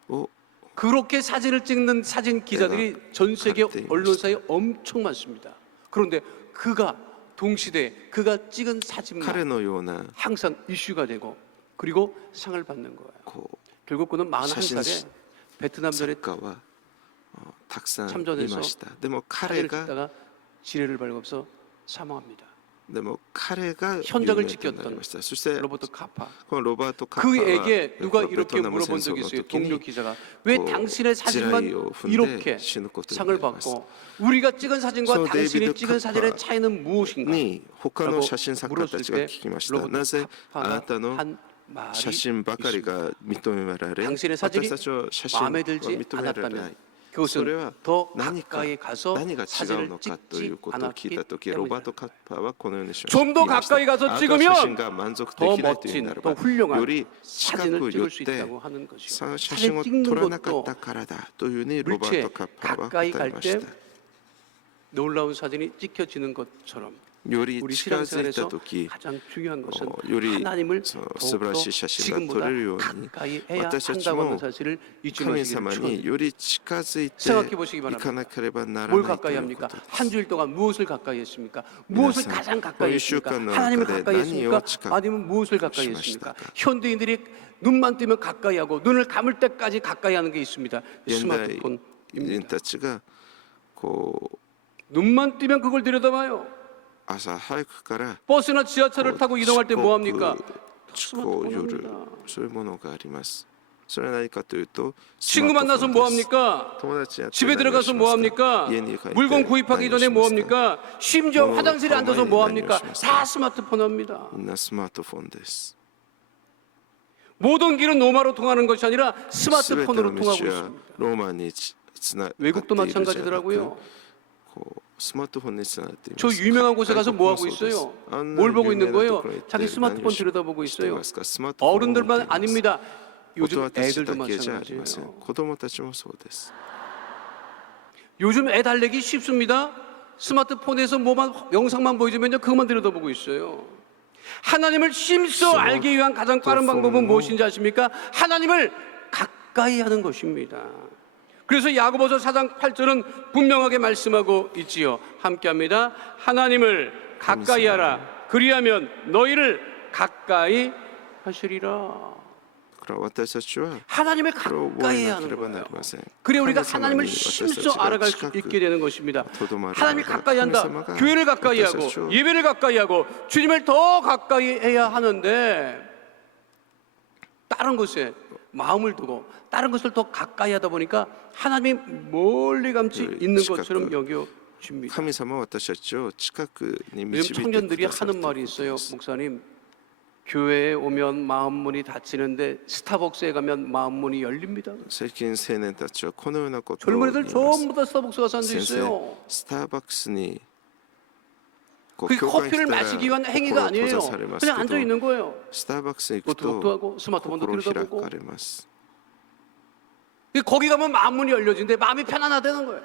を 그렇게 사진을 찍는 사진 기자들이 전 세계 갈등이 언론사에 엄청 많습니다. 그런데 그가 동시대 그가 찍은 彼 사진만 のような 항상 이슈가 되고 그리고 상을 받는 거예요. こ 결국 그는 41살에 사진- う 베트남전에 作家はたくさんい 참전해서 ました。でも彼 사진을 が 찍다가 지뢰를 밟아서 사망합니다. でも彼が有 현장을 名となりました。そして 로버트 카파. このロバート・カッパーは 그에게 누가 ベ 이렇게 トナム戦 물어본 争 적이 の 있어요. 時 동료 に 기자가 왜 그 당신의 사진만 지라이오 훈데 이렇게 신을 것도 상을 있습니다. 받고 우리가 찍은 사진과 소 당신이 데이비드 찍은 사진의 카파 차이는 무엇인가? に他の 라고 写真作家たちが 물었을 聞きま 때 した。なぜ 로버트 あな 카파가 たの 한 말이 写真ばかり 있습니다. が認められ、 당신의 사진이 私たちの写真は 마음에 들지 認められない 않았다면 。それ 그것은 は 더 何か 가까이 가서 何が違う 사진을 のかとい 찍지 うことを聞いたとき、 않았기 ロバー 때문이다. ト・カッパーはこのようにしま 좀 더 言いました 가까이 가서 あなたの 찍으면 写真が満足で 더 きないという 멋진, なら 더 ば、 훌륭한 より近く 사진을 寄 찍을 っ 수 て 있다고 하는 것이요. その写 사진 真を 찍는 撮らなかっ 것도 たからだというふうにロバー 물체 ト・カッパーは 가까이 答え 갈 ま 때 した。 놀라운 사진이 찍혀지는 것처럼 より 우리 近づいた 신앙생활에서 とき、 가장 중요한 것은 より 하나님을 その素晴ら 더욱더 しい写真が撮 지금보다 れるように 가까이 해야 私たち 한다고 も 하는 사실을 잊지 神 마시기를 様に 축원드립니다. より近づいて 생각해 보시기 い 바랍니다. かなければなら 뭘 ないと 가까이 いうこ 합니까? とです。 한 주일 동안 무엇을 가까이 했습니까? 무엇을皆さん、 가장 こ 가까이 ういう週 했습니까? 間の 하나님을 中で 가까이 何 했습니까? を近く 아니면 무엇을 가까이 しました 했습니까? か? 현대인들이 눈만 뜨면 가까이 하고 눈을 감을 때까지 가까이 하는 게 있습니다. 現代 스마트폰입니다. 人たちがこう 눈만 뜨면 그걸 들여다봐요. 朝早くから 버스나 지하철을 타고 이동할 때 뭐 합니까? 遅刻夜 스마트폰입니다. そういうものがあります。それは何かというと 친구 만나서 뭐 합니까? 友達やって 집에 何を 들어가서 します 뭐 か 합니까? 家に帰って 물건 구입하기 何を 전에 し 뭐 ますか 합니까? 심지어 뭐 화장실에 앉아서 뭐 합니까? 많이 다 스마트폰 합니다. みんなスマートフォンです。 모든 길은 노마로 통하는 것이 아니라 すべて 스마트폰으로 の 통하고 道は 있습니다. ローマにつながっている 외국도 じゃなく 마찬가지더라고요. こうスマートフォンにつながっています。 저 유명한 곳에 가서 뭐 하고 韓国もそうです 있어요? あんな 뭘 보고 有名 있는 なと 거예요? ころに行って 자기 스마트폰 何を 들여다보고 してい 있어요. ますかスマートフォンを見てい 어른들만 ます 아닙니다. 大 요즘 人たち 애들도 だけじゃありません。 마찬가지예요. 子供たちもそうです。 요즘 애 달래기 쉽습니다. 스마트폰에서 뭐만 영상만 보여주면요 그것만 들여다보고 있어요. 하나님을 심써 알기 위한 가장 빠른 방법은 무엇인지 아십니까? 하나님을 가까이 하는 것입니다. 그래서 야고보서 4장 8절은 분명하게 말씀하고 있지요. 함께합니다. 하나님을 가까이 하라. 그리하면 너희를 가까이 하시리라. だから私たちは 하나님을 これを覚 가까이 え 해야 なけ 하는 ればな 거예요. りません。 그래 우리가 神様 하나님을 に私た 심써 ちが 알아갈 수 近く 있게 되는 것입니다. とどまる 하나님을 なら 가까이 神 한다. 様が 교회를 가까이 私 하고 たちを 예배를 가까이 하고 주님을 더 가까이 해야 하는데 다른 것에 마음을 두고 다른 것을 더 가까이 하다 보니까 하나님이 멀리 감지 그 있는 시각 것처럼 그 여겨집니다. 神様は私たちを近くに 요즘 導いてく 청년들이 ださる 하는 と 말이 いうこと 있어요. です。 목사님 교회에 오면 마음 문이 닫히는데 스타벅스에 가면 마음 문이 열립니다. 最近青年たちはこのようなことを 젊은 言い 애들 ます。 전부 다 스타벅스 가서 앉아 先 있어요. 生、スターバックスにこ 그 教会に 커피를 来たら 마시기 위한 행위가 心を閉 아니에요. ざされますけ 그냥 앉아 ど、 있는 거예요. スターバックスに行く 노트북도 と 하고 스마트폰도 心を開 들여다보고 かれます。 거기 가면 마음 문이 열려지는데 마음이 편안하다는 거예요.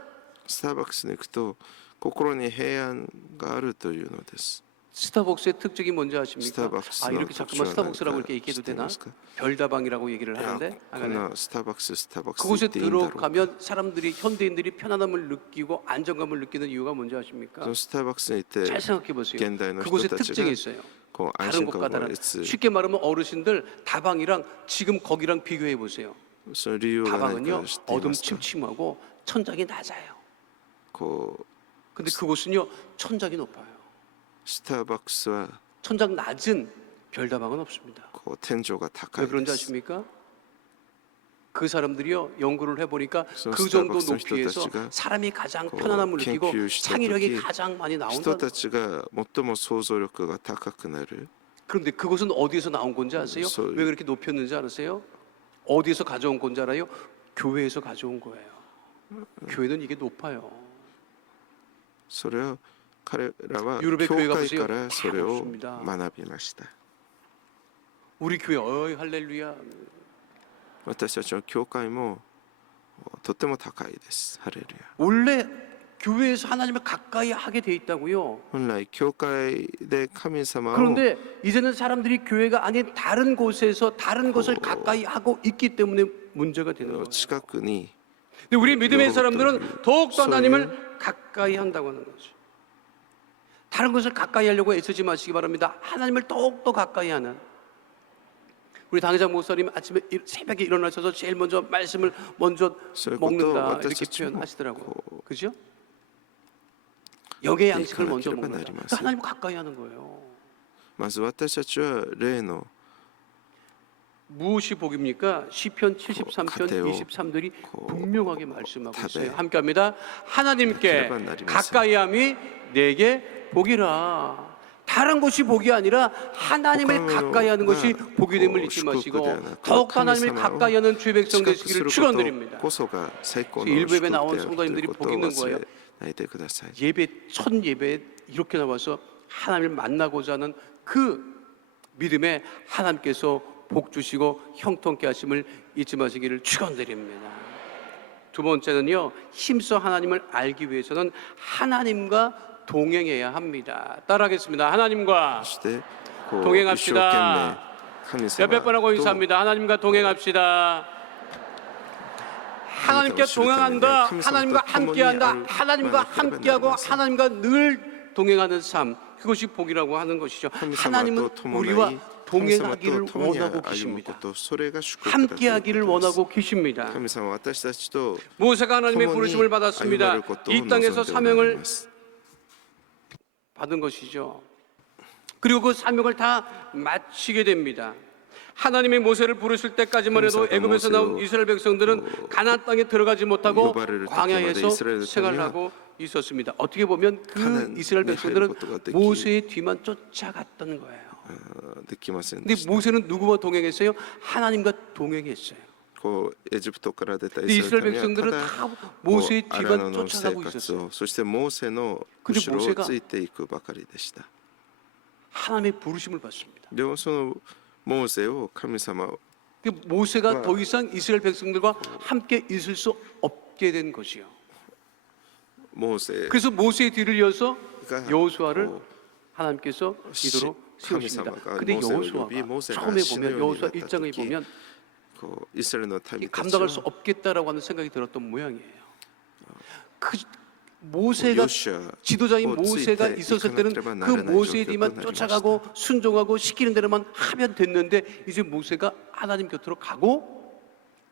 スターバックスに行くと心に平安があるというのです。 스타벅스의 특징이 뭔지 아십니까? 스타벅스의 아 이렇게 자꾸만 특징은 스타벅스라고 뭔가 이렇게 얘기해도 되나? 시스템입니까? 별다방이라고 얘기를 いや 하는데 こ 안 ん 하나요? なスターバックススターバックス 그곳에 行っていいんだろうか。 들어가면 사람들이 현대인들이 편안함을 느끼고 안정감을 느끼는 이유가 뭔지 아십니까? そのスターバックスに行って 잘 생각해 보세요. 現代の人 그곳에 たち 특징이 が 있어요. こう安 다른 心感を 곳과 得 다른 つ 쉽게 말하면 어르신들 다방이랑 지금 거기랑 비교해 보세요. その理由が何 다방은요 か知っていますか。 어둠침침하고 천장이 낮아요. こう 근데 그곳은요 천장이 높아요. スターバックスは 천장 낮은 별다방은 없습니다. こう天井が高 왜 い 그런지 です 아십니까? 그 사람들이요 연구를 해보니까 그래서 그 정도 스타벅스 높이에서 스타벅스가 사람이 가장 그 편안함을 느끼고研究した 창의력이 時 가장 많이 人 나온다. たちが最も想像力が高くなる。 그런데 그것은 어디에서 나온 건지 아세요? 소위- 왜 그렇게 높였는지 아세요? 어디에서 가져온 건지 알아요? 교회에서 가져온 거예요. 교회는 이게 높아요. それを彼らは 유럽의 教 교회 会 가보세요. からそれ 다 を 높습니다. 学びました。 우리 교회 어이 할렐루야. 私たちの教会もとっても高いです。ハレルヤ。 원래 교회에서 하나님을 가까이 하게 돼 있다고요. 本来教会で神様を 그런데 이제는 사람들이 교회가 아닌 다른 곳에서 다른 것을 가까이 하고 있기 때문에 문제가 되는 거예요. 近くに 근데 우리 믿음의 사람들은 더욱더 하나님을 가까이 한다고 하는 거죠. 다른 것을 가까이 하려고 애쓰지 마시기 바랍니다. 하나님을 더욱더 가까이 하는. 우리 당회장 목사님 아침에 새벽에 일어나셔서 제일 먼저 말씀을 먼저 먹는다 이렇게 표현하시더라고요. 그죠? 영의 양식을 먼저 먹는다. 그러니까 하나님 가까이 하는 거예요. まず私たちは霊の 무엇이 복입니까? 시편 73편 23들이 분명하게 말씀하고 있어요. 함께합니다. 하나님께 가까이함이 내게 복이라. 다른 것이 복이 아니라 하나님을 가까이하는 것이 복이 됨을 잊지 마시고 더욱 하나님을 가까이하는 주의 백성 되시기를 축원드립니다. 일부 예배 나온 성도님들이 복 있는 거예요. 예배 첫 예배에 이렇게 나와서 하나님을 만나고자 하는 그 믿음에 하나님께서 복 주시고 형통케 하심을 잊지 마시기를 축원드립니다. 두 번째는요, 힘써 하나님을 알기 위해서는 하나님과 동행해야 합니다. 따라하겠습니다. 하나님과 동행합시다. 몇백 번 하고 인사합니다. 하나님과 동행합시다. 하나님께 동행한다. 하나님과 함께한다. 하나님과 함께하고 하나님과 늘 동행하는 삶. 그것이 복이라고 하는 것이죠. 하나님은 우리와 동행하기를 원하고 계십니다. 함께하기를 원하고 계십니다. 모세가 하나님의 부르심을 받았습니다. 이 땅에서 사명을 받은 것이죠. 그리고 그 사명을 다 마치게 됩니다. 하나님의 모세를 부르실 때까지만 해도 애굽에서 나온 이스라엘 백성들은 가나안 땅에 들어가지 못하고 광야에서 생활을 하고 있었습니다. 어떻게 보면 그 이스라엘 백성들은 모세의 뒤만 쫓아갔던 거예요. 근데 모세는 누구와 동행했어요? 하나님과 동행했어요. 이스라엘 백성들은 다 모세의 뒤만 쫓아가고 있었어요. 근데 모세가 하나님의 부르심을 받습니다. 모세가 더 이상 이스라엘 백성들과 함께 있을 수 없게 된 것이요. 그래서 모세의 뒤를 이어서 여호수아를 하나님께서 리더로 세우십니다. 근데 여호수아가 처음에 보면 여호수아 1장에 보면 감당할 수 없겠다라고 하는 생각이 들었던 모양이에요. 그 모세가 지도자인 모세가 있었을 때는 그 모세의 뒤만 쫓아가고 순종하고 시키는 대로만 하면 됐는데 이제 모세가 하나님 곁으로 가고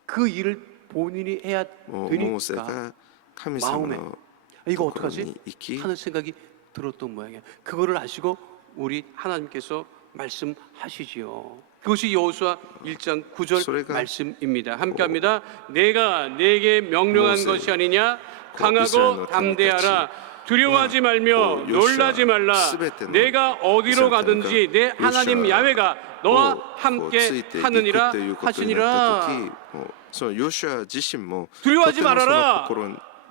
그 일을 본인이 해야 되니까 마음에 이거 어떡하지? 하는 생각이 들었던 모양이에요. 그거를 아시고 우리 하나님께서 말씀하시지요. 그것이 여호수아 1장 9절 말씀입니다. 함께합니다. 내가 내게 명령한 것이 아니냐? 강하고 담대하라. 두려워하지 말며 놀라지 말라. 내가 어디로 가든지 내 하나님 야훼가 너와 함께 하느니라 하시니라. 두려워하지 말아라.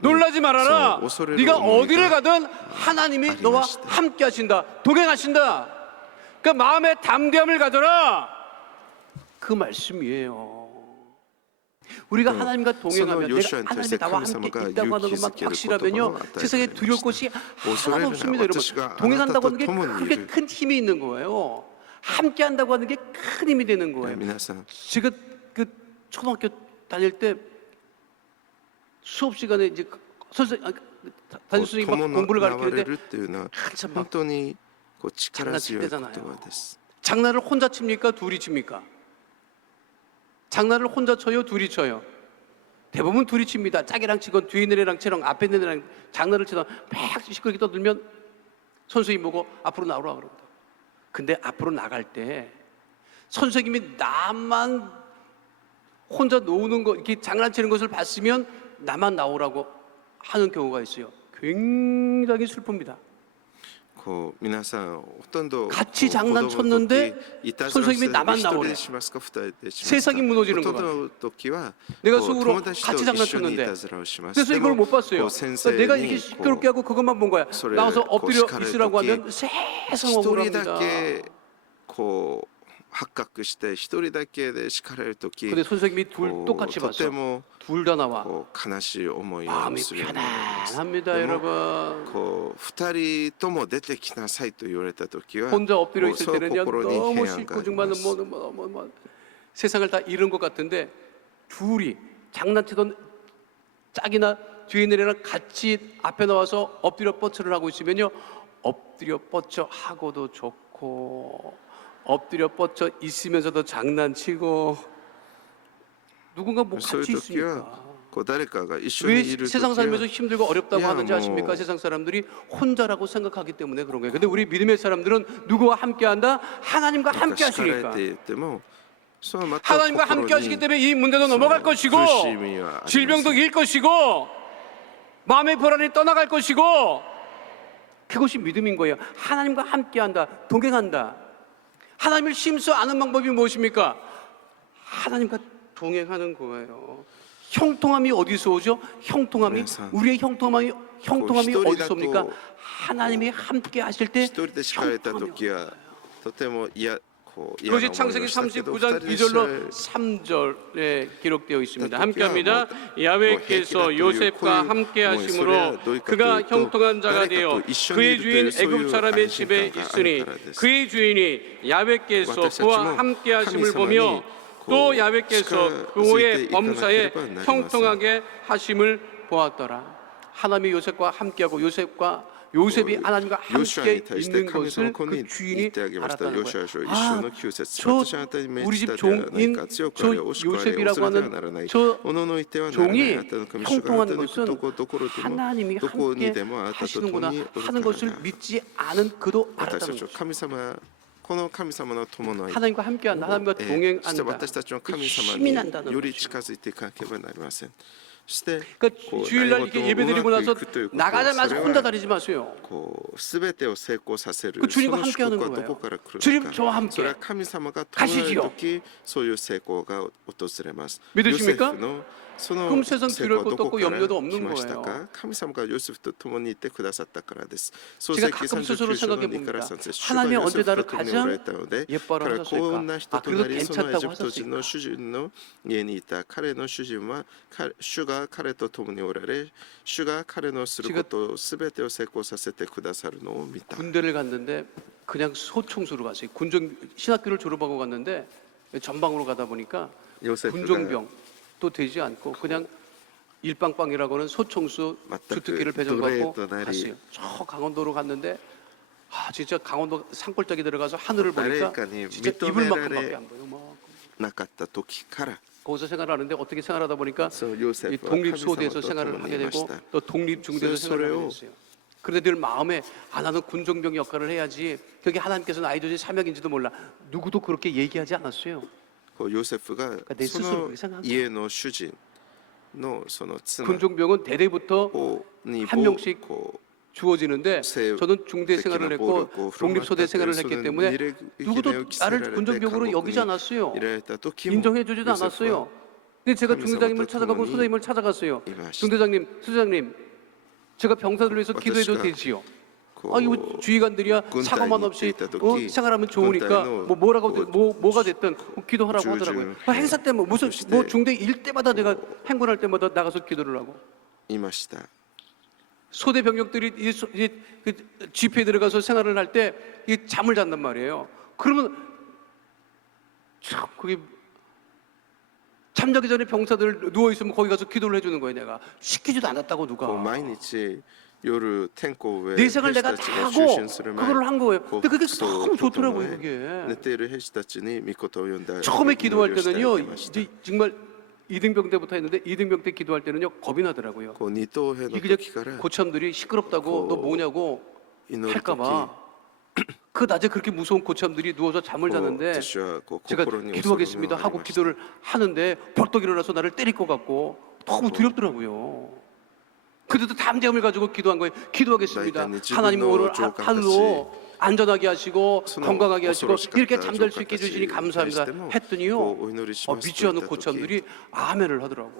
놀라지 말아라. 네가 어디를 가든 하나님이 너와 함께 하신다. 동행하신다. 그러니까 마음에 담대함을 가져라. 그 말씀이에요. 우리가 하나님과 동행하면 내가 하나님이 나와 함께 있다고 하는 것만 확실하면요 세상에 두려울 것이 하나도 없습니다. 여러분 동행한다고 하는 게 그렇게 큰 힘이 있는 거예요. 함께 한다고 하는 게 큰 힘이 되는 거예요. 제가 그 초등학교 다닐 때 수업 시간에 이제 담임 선생님이 막 공부를 가르치는데 한참 막 장난칠 때잖아요. 장난을 혼자 칩니까? 둘이 칩니까? 장난을 혼자 쳐요? 둘이 쳐요? 대부분 둘이 칩니다. 짝이랑 치건 뒤에 있는 애랑 치랑 앞에 있는 애랑 장난을 치다 막 시끄럽게 떠들면 선생님 보고 앞으로 나오라 그런다. 근데 앞으로 나갈 때 선생님이 나만 혼자 노는 거 이렇게 장난치는 것을 봤으면 나만 나오라고 하는 경우가 있어요. 굉장히 슬픕니다. 같이 장난쳤는데 선생님이 나만 나오래. 세상이 무너지는 거야. 내가 속으로 같이 장난쳤는데 그래서 이걸 못 봤어요. 그러니까 내가 이게 시끄럽게 하고 그것만 본 거야. 나와서 엎드려 있으라고 하면 세상 억울합니다. 発覚して一人だけで叱られる時 근데 선생님이 둘 こう 똑같이 とて 봤어. も 둘 다 나와. こう悲しい思いを 마음이 するようになります 편안합니다, でも 여러분. こう2人とも出てきなさいと言われた時は 혼자 엎드려 もう 있을 そう 때는요 心に 너무 平安があ 싫고 りま 정말 す 세상을 다 잃은 것 같은데 둘이 장난치던 짝이나 뒤에 내려랑 같이 앞에 나와서 엎드려 뻗쳐를 하고 있으면요 엎드려 뻗쳐 하고도 좋고 엎드려 뻗쳐 있으면서도 장난치고 누군가 뭐 そうい 같이 う時は 있으니까 こう誰かが一緒 왜 にいる時 세상 は 살면서 힘들고 어렵다고 야, 하는지 뭐. 아십니까? 세상 사람들이 혼자라고 생각하기 때문에 그런 거예요. 근데 우리 믿음의 사람들은 누구와 함께한다? 하나님과 なんか 함께 叱られ 하시니까 ていてもそのまた 하나님과 心 함께 하시기 に 때문에 이 문제도 넘어갈 것이고 苦しみはありません 질병도 이길 것이고 마음의 불안이 떠나갈 것이고 그것이 믿음인 거예요. 하나님과 함께한다, 동행한다. 하나님을 심수 아는 방법이 무엇입니까? 하나님과 동행하는 거예요. 형통함이 어디서 오죠? 형통함이 그래서 우리의 형통함이 그 어디서 옵니까? 또 하나님이 함께 하실 때 一人で叱られた 형통함이 時はとても嫌こう嫌な 그것이 思いを 창세기 したけど 39장 二人で叱られ 2절로 3절에 기록되어 있습니다. 또 함께합니다. 뭐 야훼께서 뭐 요셉과 뭐 함께 뭐 하심으로 소리야, 그가 너희가 또 형통한 자가 나래가 되어 또 이緒に 그의 いる 주인 という 애굽 사람의そういう 집에 安心感が 있으니 あるからです。 그의 주인이 야훼께서 私たちも 그와 함께 하심을 神様に 보며 こう 또 야훼께서 그의 近づいていかなければ 범사에 なりません。 형통하게 하심을 보았더라. 하나님이 요셉과 함께하고 요셉이 하나님과 ヨシュアに 함께 対して 있는 神様 것을 ここに 그 言 주인이 ってあげました。ヨ 알았다는 シュア 거예요. 書一 아, 章の9節 저 私あなたに命 우리 じ 집 たではない 종인 か強く 저 あれ惜しくあれ 요셉이라고 恐れては 하는 ならない 저 おののいてはならない 종이 あなたの神主があな 형통하는 たの 것은 どこどころでも 하나님이 どこに 함께 でもあなたと共 하시는구나 におるか 하는 ら 것을 だ 믿지 않은 그도 私た 알았다는 ちは 거죠. 神様この神様の友の愛 하나님과 함께한다. 하나님과 そして 동행한다. 私たちの神 힘이 様 난다는 により 거죠. 近づいていかなければなりません。そして 그러니까 주일날 이렇게 예배드리고 나서 나가자마자 혼자 다니지 마세요. こう全てを成功させる 그 そ 주님과 の 함께 祝 하는 福はど 거예요. こから来る 주님 のか 저와 함께 それは神様が共にいる時そういう成功が訪れます 믿으십니까? ヨセフのその 그럼 세상 成功は 두려울 ど 것도 こ 없고 から 염려도 来 없는 ましたか 거예요. 神様がヨセフと共にいてくださったからです 創 제가 世記 가끔 스스로 39章の 생각해 2から 봅니다. 3節主が 하나님이 ヨ 언제 セフ 나를 と共におられ 가장 たので 예뻐라 彼は幸運な 하셨을까? 人 아 とな 그래도 りそのエジ 괜찮다고 プト人の 하셨을까? 主人の家にいた彼の主人は主が彼と共におられ主が彼のすることを全てを成功させてくださるのを見た 군대를 갔는데 그냥 소총수로 갔어요. 군정 신학교를 졸업하고 갔는데 전방으로 가다 보니까 ヨセフが 군종병도 되지 않고 그냥 일빵빵이라고 하는 소총수 주특기를 배정받고 갔어요. 저 강원도로 갔는데 아 진짜 강원도 산골짜기 들어가서 하늘을 보니까 진짜 이불 만큼밖에 안 보여. 막 なかった時から 거기서 생활하는데 어떻게 생활하다 보니까 そのヨセ 이 フは神様 독립소대에서 と 생활을 共に 하게 いま 되고 した 또 독립중대에서 생활을 하게 됐어요. 그런데 늘 마음에 아 나는 군종병 역할을 해야지. 그게 하나님께서는 아이들의 사명인지도 몰라. 누구도 그렇게 얘기하지 않았어요. こうヨセフが 내 そ 스스로 の 그렇게 생각한 거예요. 家の主人のその妻 군종병은 대대부터 をに 한 명씩 こう 주어지는데 세- 저는 중대 생활을 했고 고 독립소대 생활을 했기 때문에 누구도 나를 군종병으로 여기지 않았어요. いられた時も 인정해주지도 ヨセフは 않았어요. 근데 제가 하면서 중대장님을 어떤 찾아가고 부분이 소대장님을 찾아갔어요. 임하시다. 중대장님, 수대장님, 제가 병사들 위해서 기도해도 어떠시가? 되지요? こう 아 이거 주의관들이야 군대에 사고만 없이 있다時 생활하면 좋으니까 군대의 뭐 뭐라고 그 뭐가 됐든 기도하라고 주주 하더라고요. 행사 때 뭐 무슨 시대 뭐 중대 일 때마다 내가 행군할 때마다 나가서 기도를 하고 いました 소대 병력들이 그 집회에 들어가서 생활을 할 때 잠을 잔단 말이에요. 그러면 참 그게 잠자기 전에 병사들 누워 있으면 거기 가서 기도를 해주는 거예요. 내가 시키지도 않았다고 こう 누가 毎日夜天候上 내 생을 兵士 내가 たち 다 が就 하고 寝する前 그걸 한 거예요. こう 근데 그게 服装を 너무 整 좋더라고요. え 그게 寝ている兵士たちに御事を読んだ 처음에 祈り 기도할 をしたり 때는요, してました 이제 정말 이등병 때부터 했는데 이등병 때 기도할 때는요 겁이 나더라고요. こう二等兵の 이게 時から 고참들이 시끄럽다고 너 뭐냐고 祈る時 할까봐 그 낮에 그렇게 무서운 고참들이 누워서 잠을 こう 자는데 私はこう 제가 心に恐れ 기도하겠습니다 があり 하고 ました 기도를 하는데 벌떡 일어나서 나를 때릴 것 같고 너무 두렵더라고요. 그래도 담대함을 가지고 기도한 거예요. 기도하겠습니다. 그러니까 하나님 오늘 조각같이 하루로 안전하게 하시고 수능 건강하게 하시고 어서로 이렇게 시켰다, 잠잘 수 있게 해주시니 조각같이 감사합니다 했을 때も 했더니요 こうお祈りします 믿지 않는 と言った時 고참들이 아멘을 하더라고.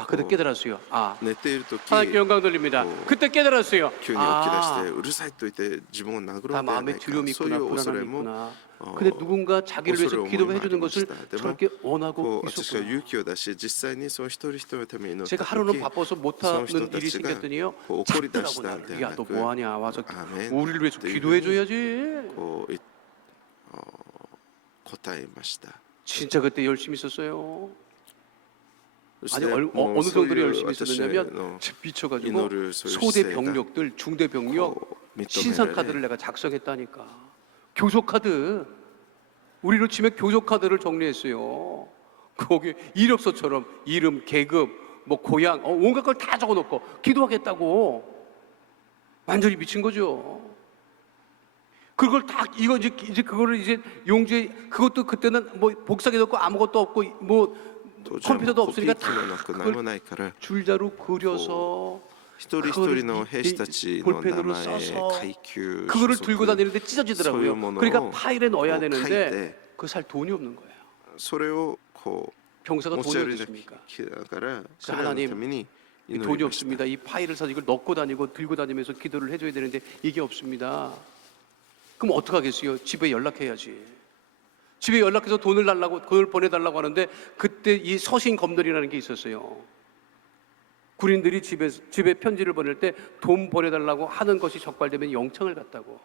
아, 그때 깨달았어요. 아, 寝ている時 하나님께 영광 돌립니다. 그때 깨달았어요. 急に起き出してうるさいと言って自分を殴ろ 다 うではな 마음에 いか 두려움이 そうい 있구나, う恐れ 불안함이 も 있구나. 근데 누군가 자기를 위해서恐れ 기도해 も 주는 ありまし 것을 た。でも 저렇게 원하고 こう私が 있었구나. 勇気を出し実際にその一人一人のために祈った 제가 時 하루는 바빠서 その 못하는 人 일이 たちが 생겼더니요. こう怒り出し 잡더라고 たん 나를. では 야, な 너 く 뭐하냐. 와서 アーメン 우리를 위해서 というふう 기도해 に 줘야지. こう答えました。 진짜 그때 열심히 있었어요. そし 아니 て 어느 もうそう 정도로 いう 열심히 私 있었냐면 の 미쳐가지고 祈るそういう 소대 姿勢が 병력들, 중대 병력 こう認め 신상 ら 카드를 れ 내가 작성했다니까. 교속 카드. 우리로 치면 교속 카드를 정리했어요. 거기 이력서처럼 이름, 계급, 뭐 고향, 온갖 걸 다 적어놓고 기도하겠다고. 완전히 미친 거죠. 그걸 다 이거 이제 그거를 이제 용지에 그것도 그때는 뭐 복사기 넣고 아무것도 없고 뭐 当時はもう 컴퓨터도 コピ 없으니까 ー機もなく 다 何も 그걸 ないから 줄자로 그려서 一人一人の兵士たちの名 볼펜으로 前 써서 階級 그거를 所属 들고 다니는데 찢어지더라고요. 소유모노 그러니까 파일에 넣어야 뭐 되는데 카이테. 그 살 돈이 없는 거예요. それをこ 병사가 う持ち 돈이 歩いて 어딨습니까? きだからそ 하나님 れらのために 이 祈 돈이 りました 없습니다. 이 파일을 사서 이걸 넣고 다니고 들고 다니면서 기도를 해줘야 되는데 이게 없습니다. 그럼 어떡하겠어요? 집에 연락해야지. 집에 연락해서 돈을 달라고, 돈을 보내달라고 하는데 그때 이 서신 검들이라는 게 있었어요. 군인들이 집에 편지를 보낼 때 돈 보내달라고 하는 것이 적발되면 영창을 갔다고.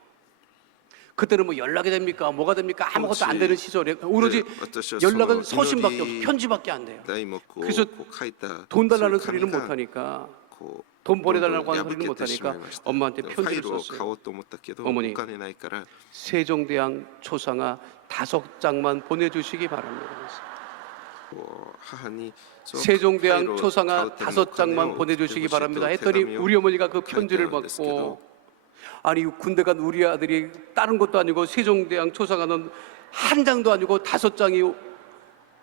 그때는 뭐 연락이 됩니까? 뭐가 됩니까? 아무것도 안 되는 시절에 오로지 私は 연락은 その 서신밖에 祈 없어. り 편지밖에 안 돼요. 題目を 그래서 こう書いた 돈 달라는 そういう 소리는 紙が 못하니까 こう 돈 どんどん 보내달라고 하는 破 소리는 けてしま 못하니까 いました 엄마한테 ファイ 편지를 ルを買 썼어요. おうと思ったけど 어머니 お金ないから 세종대왕 초상화 5장만 보내주시기 바랍니다. こう母にその 세종대왕 ファイルを買う 초상화 ためのお金を 5장만 보내주시기 手 바랍니다 紙 했더니 を 우리 어머니가 그 書いた 편지를 んですけど 받고 아니 군대 간 우리 아들이 다른 것도 아니고 세종대왕 초상화는 한 장도 아니고 5장이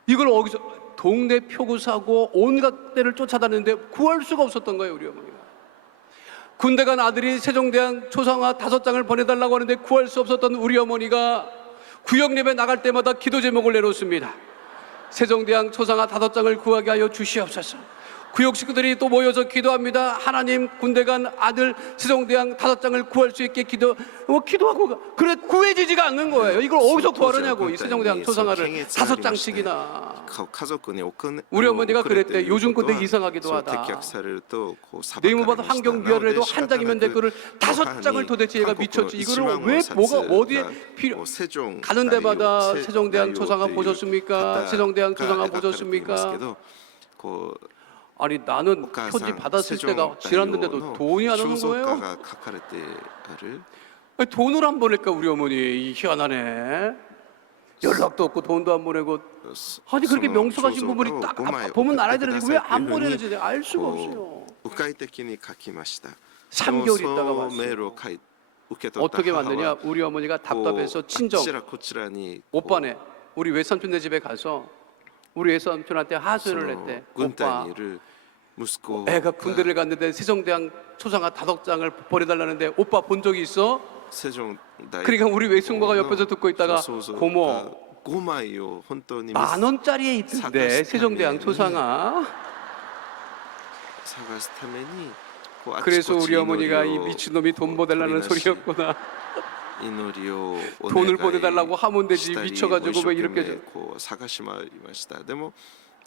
이걸 어디서 동네 표구 사고 온갖 데를 쫓아다녔는데 구할 수가 없었던 거예요. 우리 어머니가 군대 간 아들이 세종대왕 초상화 5장을 보내달라고 하는데 구할 수 없었던 우리 어머니가 구역예배 나갈 때마다 기도 제목을 내놓습니다. 세종대왕 초상화 5장을 구하게 하여 주시옵소서. 구역 식구들이 또 모여서 기도합니다. 하나님 군대 간 아들 세종대왕 5장을 구할 수 있게 기도하고 그래 구해지지가 않는 거예요. 이걸 어디서 구하느냐고 이 세종대왕 초상화를 5장씩이나. 家族にお金 우리 어머니가 をくれて 그랬대. いる 요즘 こと 근데 は 이상하기도 そう 하다. 撤却されるとこう裁かれ 네이버마다 ました 환경 위안을 해도 なので 한 장이면 돼. 그걸 5장을 도대체 얘가 미쳤지. 이거를 왜 뭐가 어디에 필요? 가는 데마다 세종대왕 초상화 보셨습니까? 세종대왕 초상화 보셨습니까? 아니 나는 편지 받았을 때가 지났는데도 돈이 안 오는 거예요? 아니, 돈을 안 보낼까 우리 어머니 이 희한하네. 연락도 없고 돈도 안 보내고 아니 그렇게 명석하신 부분이 딱 보면 알아야 되는데 왜 안 보내는지 내가 알 수가 없어요. 3개월 있다가 왔어요. 어떻게 만드냐? 우리 어머니가 답답해서 친정 오빠네 우리 외삼촌네 집에 가서 우리 외삼촌한테 하소연을 했대. 오빠 애가 군대를 갔는데 세종대왕 초상화 5장을 보내달라는데 오빠 본 적이 있어? 그러니까 우리 외숙모가 옆에서 듣고 있다가 고모 10,000원짜리에 있던데 세종대왕 초상화. 그래서 우리 어머니가 이 미친놈이 돈 보내달라는 소리였구나. 돈을 보내달라고 하면 되지 미쳐가지고 왜 이렇게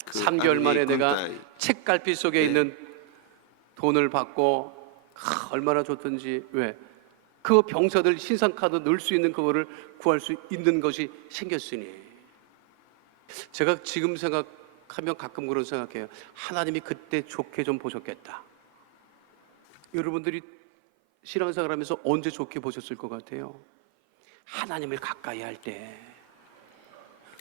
3개월 만에 내가 책갈피 속에 있는 돈을 받고 얼마나 줬던지. 왜? 그 병사들 신상카드 넣을 수 있는 그거를 구할 수 있는 것이 생겼으니. 제가 지금 생각하면 가끔 그런 생각해요. 하나님이 그때 좋게 좀 보셨겠다. 여러분들이 신앙생활 하면서 언제 좋게 보셨을 것 같아요? 하나님을 가까이 할 때.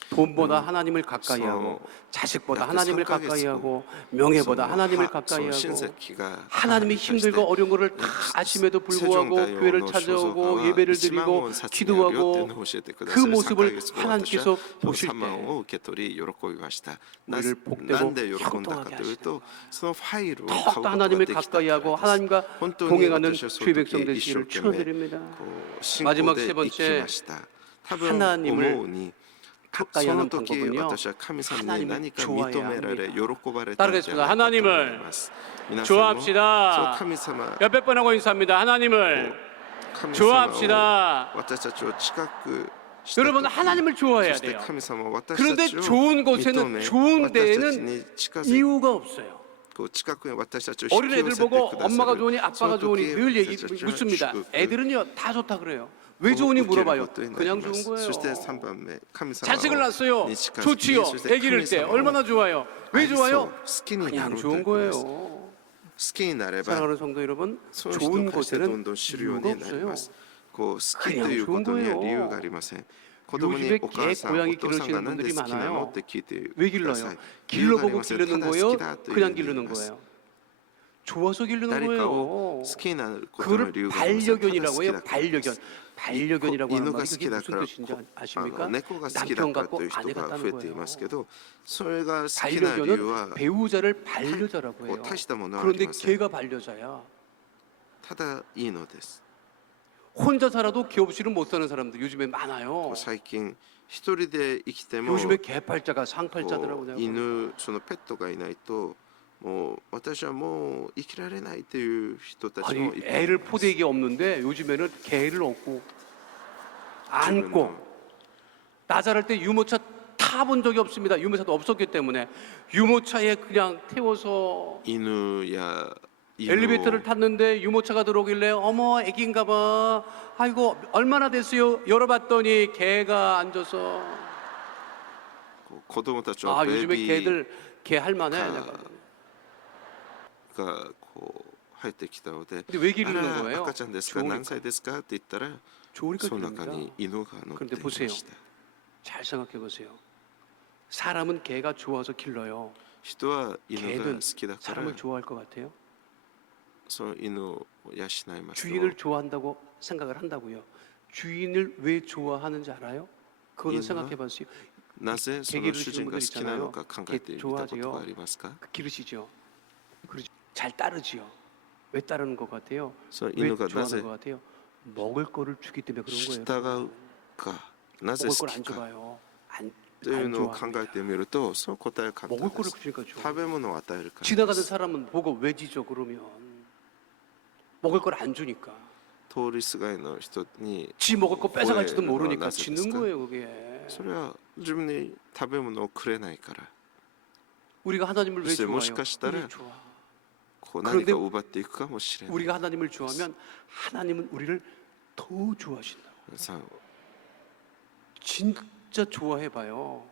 돈보다 하나님을 가까이 하고 자식보다 하나님을 가까이 하고 명예보다 하나님을 가까이 하고 하나님이 힘들고 어려운 것을 다 아심에도 불구하고 교회를 찾아오고 예배를 드리고 기도하고 그 모습을 하나님께서 보실 때 우리를 복되고 형통하게 하시는 더욱더 하나님을 가까이 하고 하나님과 동행하는 주의 백성 되시기를 축원드립니다. 마지막 세 번째, 하나님을 가까이 そ 하는 の時 방법은요. 私は神様に 하나님을 何か 좋아해야 認められ 합니다. 喜ばれたんじゃないかと思います皆さんもそう 좋아합시다. 神様 몇백 번 하고 인사합니다. 하나님을 神様を 좋아합시다. 私たちを近くした時 여러분 하나님을 そ 좋아해야 して 돼요. 神様は私 그런데 たちを 좋은 認 곳에는 め 좋은 私たち 데에는 に近づいて 이유가 없어요. こう近くに私たちを 어린 引き寄 애들 せてく 보고 ださ 엄마가 る 좋으니 そ 아빠가 の 좋으니 時 늘 얘기 私たちは 묻습니다. 祝福 애들은요 다 좋다 그래요. 왜 を 좋으니 受ける 물어봐요. ことにな 그냥 りま 좋은 す 거예요. そして3番目神様 자식을 낳았어요. に近づき 좋지요. そして 애 기를 때 神様を 얼마나 좋아요. 왜 愛そう 좋아요? 好きにな 그냥 ろうと 좋은 いうことです 거예요. 好きになれば 사랑하는 성도 여러분, その人 좋은 に対してどん 곳에는 どん知るよう 이유가 になり 없어요. ますこう好きということには理由がありません子供に 요즘에 お母さん 개 お 고양이 父さんが 기르시는 なんで 분들이 好きなの 많아요. って聞いて 왜 くださ 길러요? い理由があり 길러보고 ません 기르는 ただ好 거예요? きだという 그냥 理由 기르는 です 거예요? 좋아서 기르는 誰かを 거예요. 好きになることの 그거를 理由がありませんただ好 반려견이라고 き 해요. だからで 반려견. す 반려견이라고 하는 犬が 말이 好 그게 きだ 무슨 から 뜻인지 あ 아십니까? の猫が好きだ 남편 からと 같고 いう人 아내 が増え 같다는 ていますけ 거예요. どそれが好きな理由は 반려견은 배우자를 반려자라고 こ 해요. う大したものはあり 그런데 ません 개가 반려자야. ただいいのです 혼자 살아도 개 없이는 못 사는 사람들 요즘에 こ 많아요. う最近一人で生きても 요즘에 개팔자가 상팔자더라고 こう 내가. 犬そのペットがいないともう私はもう生きられないという人たち 아니 もいっぱいいます 애를 포대기 없는데 요즘에는 개를 얻고 안고 나 자랄 때 유모차 타본 적이 없습니다. 유모차도 없었기 때문에 유모차에 그냥 태워서 犬や犬 엘리베이터를 を 탔는데 유모차가 들어오길래 어머 애기인가 봐. 아이고 얼마나 됐어요? 열어봤더니 개가 앉아서 こう子供たち 아 はベ 요즘에 ビー 개들 개 할만해. 가- 내가. がこう入ってきたので 근데 왜 あ 기르는 ら 거예요? 赤ちゃんですか 좋으니까. 何歳ですかって言ったら 좋으니까 その中 기릅니다. に犬が乗ってい 그런데 ま 보세요. した 잘 생각해 보세요. 사람은 개가 좋아서 길러요. 人は犬が 개는 好きだから 사람을 좋아할 것 같아요? その犬を養いますと 주인을 좋아한다고 생각을 한다고요. 주인을 왜 좋아하는지 알아요? 그거는 인가? 생각해 봤어요. なぜその 개기를 主人 기르는 が 분들 好きなのか 있잖아요. 考えてみたこと 좋아하지요. がありますか 그 기르시죠. 그러죠. 잘 따르지요. 왜 따르는 것 같아요? その 왜 犬がなぜ 좋아하는 것 같아요? 먹을 거를 주기 때문에 그런 従 거예요. うかなぜ 먹을 好 걸 안 きか 줘봐요. 안 というのを考 좋아합니다. えてみるとその答えは簡 먹을 単で 거를 す 주니까 좋아. 食べ物を与えるから 지나가는 です 사람은 보고 왜 지죠 그러면 먹을 걸 안 주니까 通りすがりの人に 지 먹을 거 뺏어갈지도 왜 모르니까 나서겠을까? 짖는 거예요 그게 それは自分に食べ物をくれないから 우리가 하나님을 왜 글쎄, 좋아해요? 모시카시다라 우리 좋아. こう 그런데 何かを奪っていくかもしれない 우리가 하나님을 좋아하면 하나님은 우리를 더 좋아하신다고 皆さん 진짜 좋아해봐요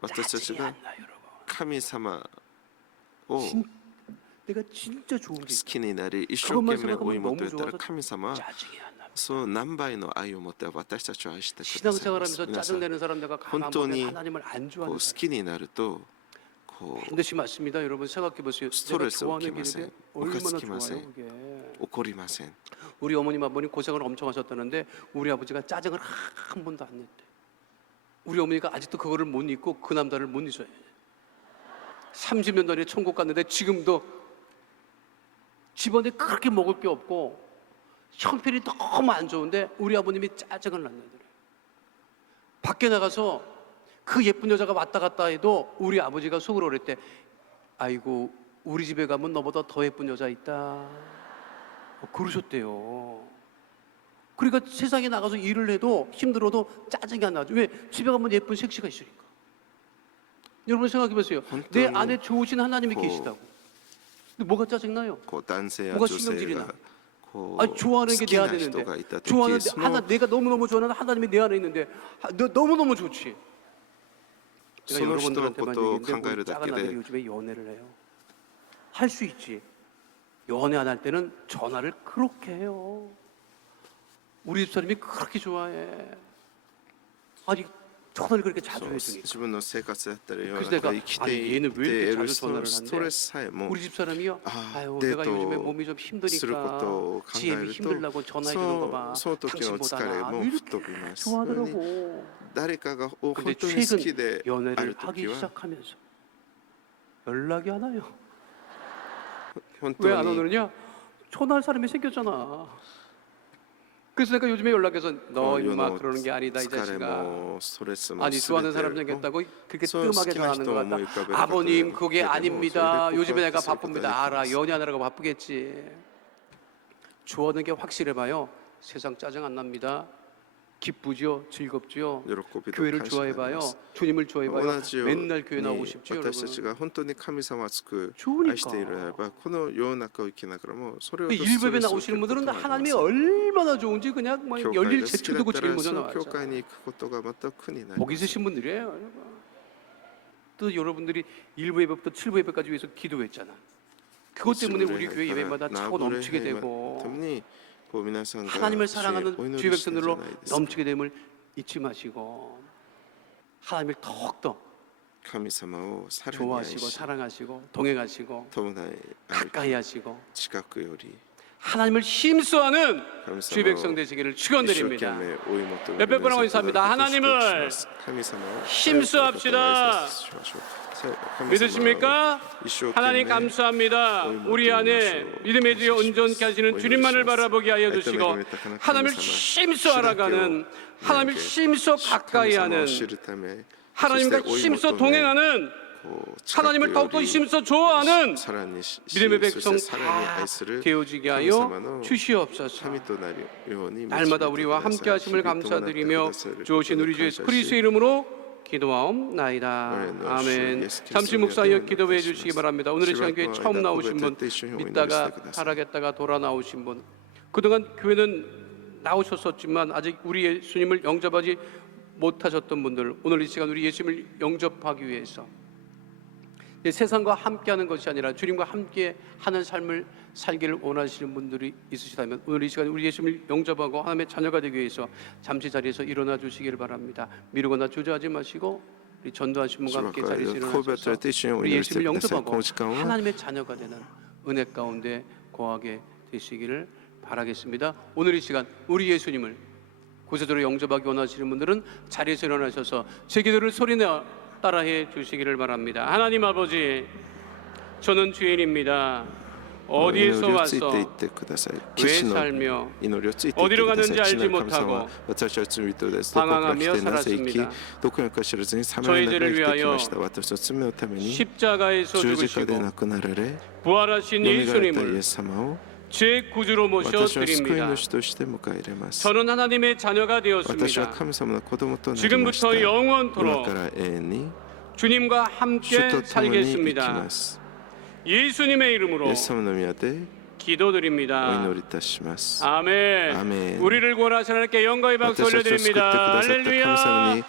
私たち 짜증이 が 안 나요 여러분 神様を好 내가 진짜 좋은 게 있어 きになり一生 그것만 懸命追い 생각하면 求 너무 めたら 좋아서 神様は 짜증이 안 납니다 その何倍の愛を持って私たちを愛してくださいます 신앙생활하면서 皆さん 짜증내는 사람 내가 가만 혼돈이 보면 하나님을 안 こう 좋아하는 好 사람 きになるとこう 반드시 맞습니다 여러분 생각해 보세요 내가 스트레스 좋아하는 오키마센. 길인데 얼마나 오카스키마센. 좋아요 그게 怒りません 우리 어머님 아버님 고생을 엄청 하셨다는데 우리 아버지가 짜증을 한 번도 안 냈대. 우리 어머니가 아직도 그거를 못 잊고 그 남자를 못 잊어요. 30년 전에 천국 갔는데 지금도 집안에 그렇게 먹을 게 없고 형편이 너무 안 좋은데 우리 아버님이 짜증을 안 내더래요. 밖에 나가서 그 예쁜 여자가 왔다 갔다 해도 우리 아버지가 속으로 그랬대. 아이고 우리 집에 가면 너보다 더 예쁜 여자 있다. 그러셨대요. 그러니까 세상에 나가서 일을 해도 힘들어도 짜증이 안 나죠. 왜? 집에 가면 예쁜 섹시가 있으니까. 여러분 생각해 보세요. 내 혼돈이 안에 좋으신 하나님이 고- 계시다고. 근데 뭐가 짜증나요? こう男性や 뭐가 女性 신경질이 が 나? こ 아 う 좋아하는 好 게 き 내 な 안에 人 있는데 がいた時 좋아하는데 そ 하나 の 내가 너무너무 좋아하는 하나님이 내 안에 있는데 너무너무 좋지. 제가 その人の 여러분들한테만 ことを 얘기했는데 考え 우리 るだ 작은 け 아들이 で 요즘에 연애를 해요. 할 수 있지. 연애 안 할 때는 전화를 그렇게 해요. 우리 집사람이 그렇게 좋아해. 아니 전화를 그렇게 そ 자주 う 해주니까. 自分の生活だったり世の 그래서 中 내가 で生き 아니 てい 얘는 って 왜 이렇게 いる 자주 その 전화를 スト 하는데 レスさえも 우리 집사람이요. 아, 아유 네, 내가 또 요즘에 몸이 좀 することを 힘드니까 考え GM이 ると 힘들라고 전화해 주는 거 봐. その時の疲れ 당신보다 も 나 吹っ 이렇게 飛びます 좋아하더라고. 誰かが本当 근데 に好き 최근 であ 연애를 る 하기 時は 시작하면서 연락이 안 와요. 本 왜 当 안 に 오느냐? 전화할 사람이 생겼잖아. 그래서 내가 요즘에 연락해서 너 임마 그러는 게 아니다 이 疲れ 자식아. もストレスも 아니 좋아하는 全て 사람 생겼다고 그렇게 소- 뜸하게 스키나 전하는 것 히토 같다. 모이카베 아버님 카페 그게 카페 아닙니다. 카페 요즘에 내가 카페 바쁩니다. 카페 알아. 카페 연애하느라고 바쁘겠지. 좋아하는 게 확실해봐요. 세상 짜증 안 납니다. 기쁘죠, 즐겁죠. 喜びと 교회를 感謝があり 좋아해봐요. ます 주님을 좋아해봐요. 同じよう 맨날 교회 に 나오고 싶죠, 私たち 여러분. が本当に神様を熱く 좋으니까. 愛しているならばこの世の中を生きながらもそれを 일베에 나오시는 분들은 하나님이 얼마나 좋은지 그냥 막 教会 열일 が好き 제출도 だった 고치기 ら 먼저 その 나왔죠. 教会に行くことがまた苦になり 복 ます 있으신 분들이에요, 여러분. 또 여러분들이 1부 예배부터 7부 예배까지 위해서 기도했잖아. 그것 때문에 우리 교회 예배마다 차고 넘치게 되고 하나님을 사랑하는 주의 백성들로 넘치게 됨을 잊지 마시고 하나님을 더욱더 神様をさらに愛 좋아하시고 し 사랑하시고 동행하시고 伴い歩 가까이 き 하시고 近くより 하나님을 힘써하는 神 주의 様を 백성 되시기를 一生懸 축원드립니다. 命追い求め 몇백 る 번 하고 皆さん 인사합니다. となることを 하나님을 祝福します神様を 힘써합시다. しましょう神様を 믿으십니까? 一生懸 하나님 命 감사합니다. 우리 안에 믿음의 뒤에 온전케 하시는 주님만을 바라보게 하여 주시고 하나님을 힘써 알아가는 하나님을 힘써 가까이 神様を 하는 知るため 하나님과 そして追い 힘써 求め 동행하는 こう近く 하나님을 よ 더욱더 り 힘써 좋아하는 さらにし 믿음의 そ 백성 してさらに 다 愛する 되어지게 神 하여 様の 주시옵소서. 神となるように導いて 날마다 く 우리와 ださい 함께 하심을 日々伴って 감사드리며 くださること 주오신 우리 주 を 예수 感謝し 그리스도의 이름으로 기도하옵나이다. 아멘. 잠시 묵상하여 기도해 주시기 바랍니다. 오늘의 시간 교회 처음 나오신 분, 믿다가 타락했다가 돌아 나오신 분, 그동안 교회는 나오셨었지만 아직 우리 예수님을 영접하지 못하셨던 분들, 오늘 이 시간 우리 예수님을 영접하기 위해서 세상과 함께하는 것이 아니라 주님과 함께하는 삶을 살기를 원하시는 분들이 있으시다면 오늘 이 시간 우리 예수님을 영접하고 하나님의 자녀가 되기 위해서 잠시 자리에서 일어나 주시기를 바랍니다. 미루거나 주저하지 마시고 우리 전도하신 분과 함께 자리에서 일어나셔서 우리 예수님을 영접하고 하나님의 자녀가 되는 은혜 가운데 거하게 되시기를 바라겠습니다. 오늘 이 시간 우리 예수님을 구세주로 영접하기 원하시는 분들은 자리에서 일어나셔서 제 기도를 소리내어 따라해 주시기를 바랍니다. 하나님 아버지, 저는 죄인입니다. 어디에서 와서 왜 살며 어디로 가는지 알지 못하고 방황하며 살았습니다. 저희 죄를 위하여 십자가에서 죽으시고 부활하신 예수님을 제 구주로 모셔드립니다. 저는 하나님의 자녀가 되었습니다. 지금부터 영원토록 주님과 함께 살겠습니다. 예수님의 이름으로 기도드립니다. 아멘. 우리를 구원하신 하나님께 영광의 박수 올려드립니다. 할렐루야.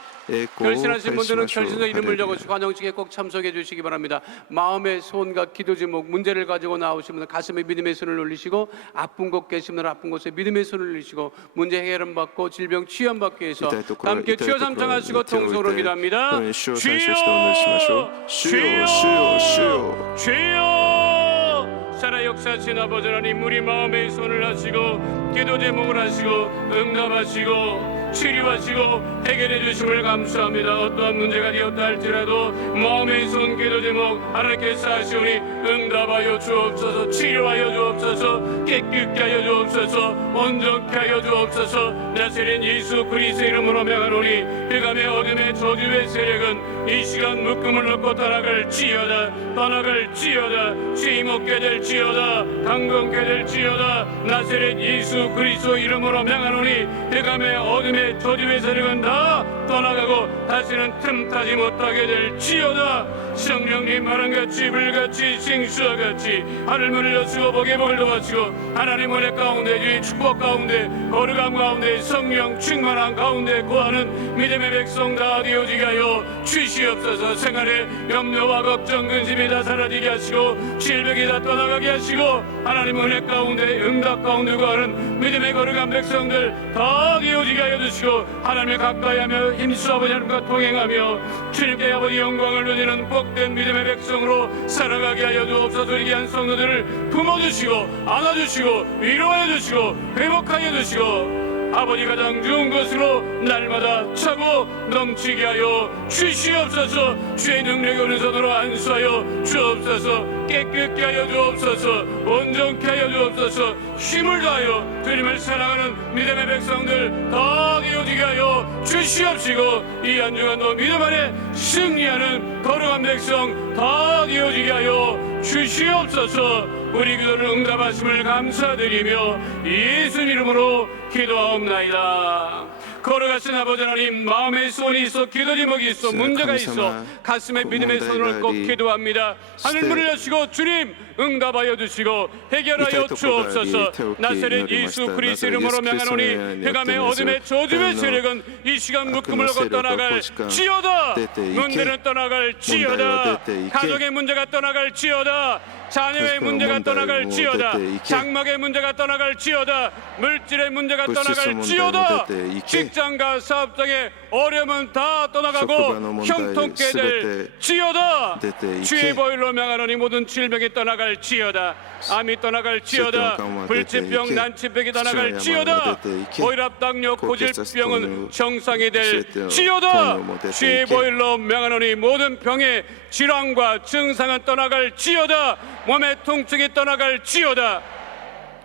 결신하신 분들은 결신서 이름을 적으시고 환영식에 꼭 참석해 주시기 바랍니다. 마음의 소원과 기도 제목 문제를 가지고 나오신 분은 가슴에 믿음의 손을 올리시고 아픈 곳 계신 분은 아픈 곳에 믿음의 손을 올리시고 문제 해결을 받고 질병 치유함 받기 위해서 함께 주여 삼창하시고 통성으로 기도합니다. 주여 주여 주여 주여 살아 역사하신 아버지 하나님 우리 마음의 손을 하시고 기도 제목을 하시고 응답하시고 치료하시고 해결해 주심을 감사합니다. 어떠한 문제가 되었다 할지라도 마음의 손 기도 제목 하나님께서 하시오니 응답하여 주옵소서 치료하여 주옵소서 깨끗게 하여 주옵소서 온전케 하여 주옵소서 나사렛 예수 그리스도 이름으로 명하노니 흑암의 어둠의 저주의 세력은 이 시간 묶음을 놓고 떠나갈지어다 떠나갈지어다 죄 먹게 될지어다 강건케 될지어다 나사렛 예수 그리스도 이름으로 명하노니 흑암의 어둠의 저주의 세력은 다 떠나가고 다시는 틈타지 못하게 될지어다. 성령님 바람같이 불같이 생수와 같이 하늘문을 여시고 복의 복을 도와주고 하나님 은혜 가운데 주의 축복 가운데 거룩함 가운데 성령 충만한 가운데 구하는 믿음의 백성 다 되어지게 하여 주시옵소서. 생활에 염려와 걱정 근심이 다 사라지게 하시고 질병이 다 떠나가게 하시고 하나님 은혜 가운데 응답 가운데 구하는 믿음의 거룩한 백성들 다 되어지게 하여 주시고 하나님을 가까이하며 힘써 아버지 하나님과 동행하며 주님께 아버지 영광을 누리는 복된 믿음의 백성으로 살아가게 하여 주옵소서. 이 귀한 성도들을 품어주시고 안아주시고 위로하여 주시고 회복하여 주시고 아버지 가장 좋은 것으로 날마다 차고 넘치게 하여 주시옵소서. 주의 능력의 은사도로 안수하여 주옵소서. 깨끗게 하여 주옵소서. 온전케 하여 주옵소서. 힘을 다하여 주님을 사랑하는 믿음의 백성들 다 되어지게 하여 주시옵시고, 이 안중한도 믿음 안에 승리하는 거룩한 백성 다 되어지게 하여 주시옵소서. 우리 기도를 응답하심을 감사드리며 예수 이름으로 기도하옵나이다. 걸어가신 아버지 하나님, 마음에 소원이 있어, 기도 제목이 있어, 문제가 있어, 가슴에 믿음의 손을 얹고 기도합니다. 하늘 문을 여시고 주님 응답하여 주시고 해결하여 주옵소서. 나사렛 예수 그리스도 이름으로 명하노니 흑암의 어둠의 저주의 세력은 이 시간 묶음을 놓고 떠나갈 지어다. 문제는 떠나갈 지어다. 가족의 문제가 떠나갈 지어다. 자녀의 문제가 떠나갈 지어다. 장막의 문제가 떠나갈 지어다. 물질의 문제가 떠나갈 지어다. 직장과 사업장의 어려움은 다 떠나가고 형통케 될 지어다. 주의 보혈로 명하노니 모든 질병이 떠나갈 지어다. 암이 떠나갈 지어다. 불치병 난치병이 떠나갈 지어다. 고혈압 당뇨 고질병은 정상이 될 지어다. 주의 보혈로 명하노니 모든 병의 질환과 증상은 떠나갈 지어다. 몸의 통증이 떠나갈 지어다.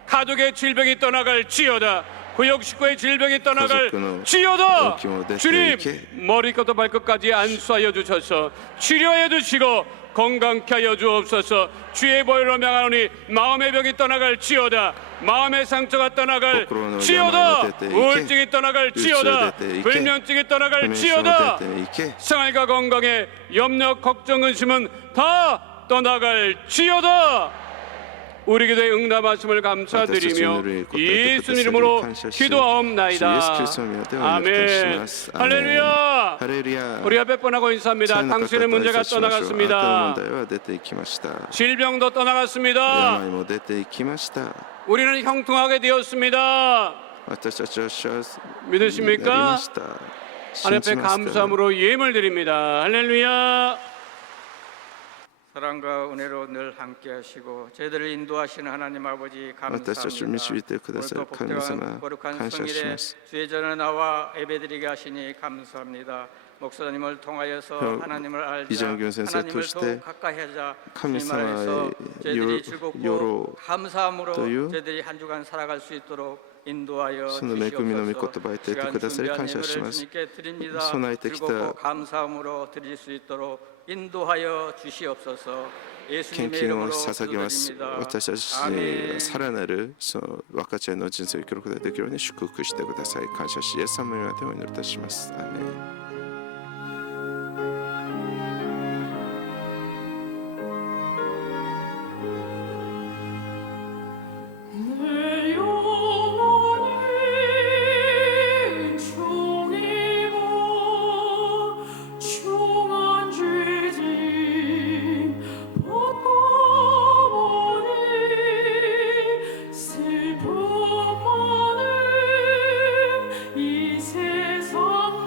가족의 질병이 떠나갈 지어다. 구역식구의 질병이 떠나갈 지어다. 주님, 머리부터 발끝까지 안수하여 주셔서 치료하여 주시고 건강케 하여 주옵소서. 주의 보혈로 명하노니 마음의 병이 떠나갈 지어다. 마음의 상처가 떠나갈 지어다. 우울증이 떠나갈 지어다. 불면증이 떠나갈 지어다. 생활과 건강에 염려 걱정 의심은 다 떠나갈 지어다. 우리 기도에 응답하심을 감사드리며 예수 이름으로 기도하옵나이다. 아멘. 할렐루야. 우리가 몇 하고 인사합니다. 당신의 문제가 떠나갔습니다. 질병도 떠나갔습니다. 우리는 형통하게 되었습니다. 믿으십니까? 하나님 앞에 감사함으로 예물 드립니다. 할렐루야. 사랑과 은혜로 늘 함께하시고 저희들을 인도하시는 하나님 아버지 감사합니다. 오늘도 복되고 거룩한 성일에 주의 전에 나와 예배드리게 하시니 감사합니다. 목사님을 통하여서 하나님을 알자, 하나님을 더욱 가까이 하자 주님 안에서 저희들이 즐겁고 감사함으로 저희들이 한 주간 살아갈 수 있도록 인도하여 주시옵소서. 시간 준비한 예배를 주님께 드립니다. 즐겁고 감사함으로 드릴 수 있도록 인도하여 주시옵소서. 예수님의 이름으로 기도드립니다. 私たちにさらなる分かち合いの人生を生きることができるように祝福してください。感謝しイエス様の名でお祈りいたします。アーメン。이 세상도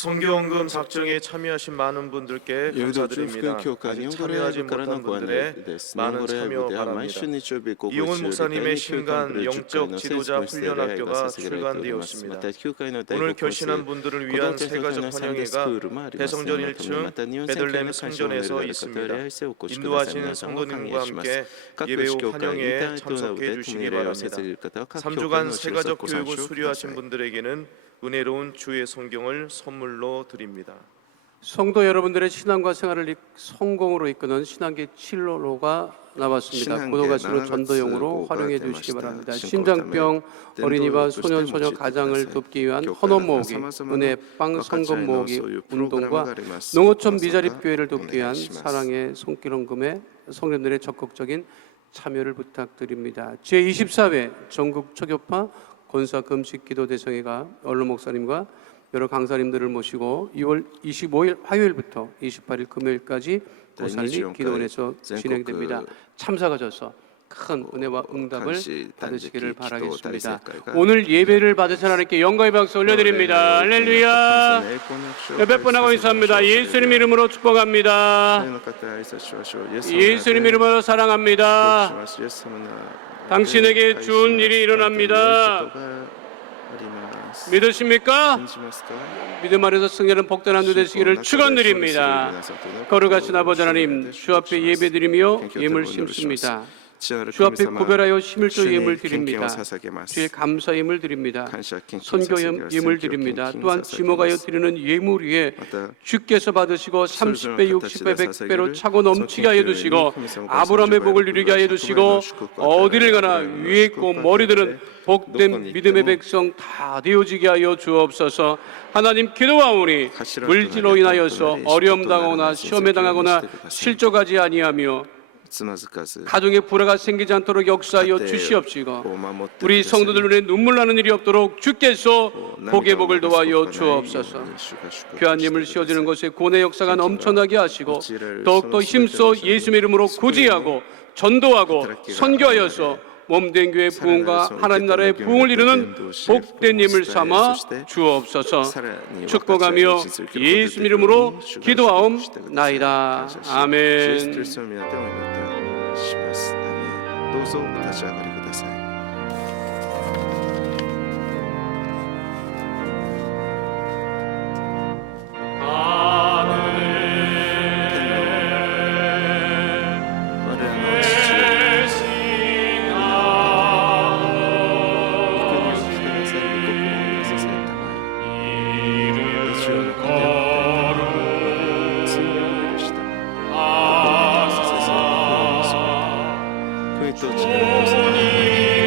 성경헌금 작정에 참여하신 많은 분들께 ヨルド中 감사드립니다. 福音教会 아직 日本語ライ 참여하지 ブからの 못한 ご案 분들의 内です。日本 많은 語ライ 참여 ブでは毎週 바랍니다. 日曜日午後 이용훈 10時 목사님의 教会 신간 の10 영적 回の 지도자 聖スクリスト礼拝が 훈련학교가 捧げられております 출간되었습니다. また教会の第 오늘 5コース 결신한 분들을 子 위한 供たちのため 세가족 のサンデースク 환영회가 ールもあります 대성전 また 1층 日本聖教 베들레헴 の会場を 성전에서 選ばれた方 있습니다. 礼拝してお越しください 인도하시는 皆さんを歓 성도님과 迎します 함께 各 예배후 教会インターネ 환영회에 ットなどで 참석해 共に 주시기 礼をさせ 바랍니다. る方は各教会 3주간 の 세가족 ご参 교육을 照くださ 수료하신 い 분들에게는 은혜로운 주의 성경을 선물로 드립니다. 성도 여러분들의 신앙과 생활을 성공으로 이끄는 신앙계 7로가 나왔습니다. 신앙계 고도가치로 나나가츠 전도용으로 활용해 고가 주시기 되마시다. 바랍니다. 신고를 심장병 때문에 어린이와 덴도 소년 소녀 요시테 가장을 모찌 돕기 위한 교회가 헌업 모으기, 사마사마 은혜빵 성금 모으기 소유 운동과 프로그램 가리마스 농어촌 고마사카 미자립 교회를 돕기 위한 오네가시마스. 사랑의 손길헌금에 성도들의 적극적인 참여를 부탁드립니다. 제24회 전국 초교파 권사 금식 기도 대성회가 언론 목사님과 여러 강사님들을 모시고 2월 25일 화요일부터 28일 금요일까지 고살리 기도원에서 진행됩니다. 참석하셔서 큰 은혜와 응답을 받으시기를 바라겠습니다. 오늘 예배를 받으신 하나님께 영광의 박수 올려드립니다. 할렐루야. 몇 번 하고 있습니다. 예수님 이름으로 축복합니다. 예수님 이름으로 사랑합니다. 당신에게 좋은 일이 일어납니다. 믿으십니까? 믿음 안에서 승리하는 복된 주 되시기를 축원드립니다. 거룩하신 아버지 하나님, 주 앞에 예배드리며 예물 심습니다. 주 앞에 구별하여 11조 예물 드립니다. 주의 감사 예물 드립니다. 선교 예물 드립니다. 또한 지목하여 드리는 예물 위에 주께서 받으시고 30배, 60배, 100배로 차고 넘치게 하여 두시고 아브라함의 복을 누리게 하여 두시고 어디를 가나 위에 있고 머리들은 복된 믿음의 백성 다 되어지게 하여 주옵소서. 하나님 기도하오니 물질로 인하여서 어려움 당하거나 시험에 당하거나 실족하지 아니하며 가정에 불화가 생기지 않도록 역사하여 주시옵시고 우리 성도들 눈에 눈물 나는 일이 없도록 주께서 복의 복을 도와여 주옵소서. 귀한 예물 씌워지는 것에 고뇌 역사가 넘쳐나게 하시고 더욱더 힘써 예수의 이름으로 구제하고 전도하고 선교하여서 몸된 교회의 부흥과 하나님 나라의 부흥을 이루는 복된 예물 삼아 주옵소서. 축복하며 예수 이름으로 기도하옵나이다. 아멘. どうぞお立ち上がりください。 と力とさ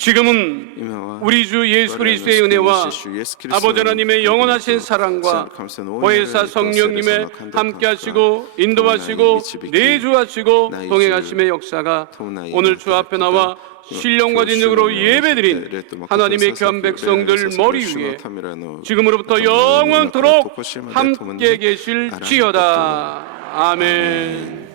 지금은 우리 주 예수 그리스도의 은혜와 아버지 하나님의 영원하신 사랑과 보혜사 성령님의 함께하시고 인도하시고 내주하시고 동행하심의 역사가 오늘 주 앞에 나와 신령과 진정으로 예배드린 하나님의 귀한 백성들 머리 위에 지금으로부터 영원토록 함께 계실지어다. 아멘.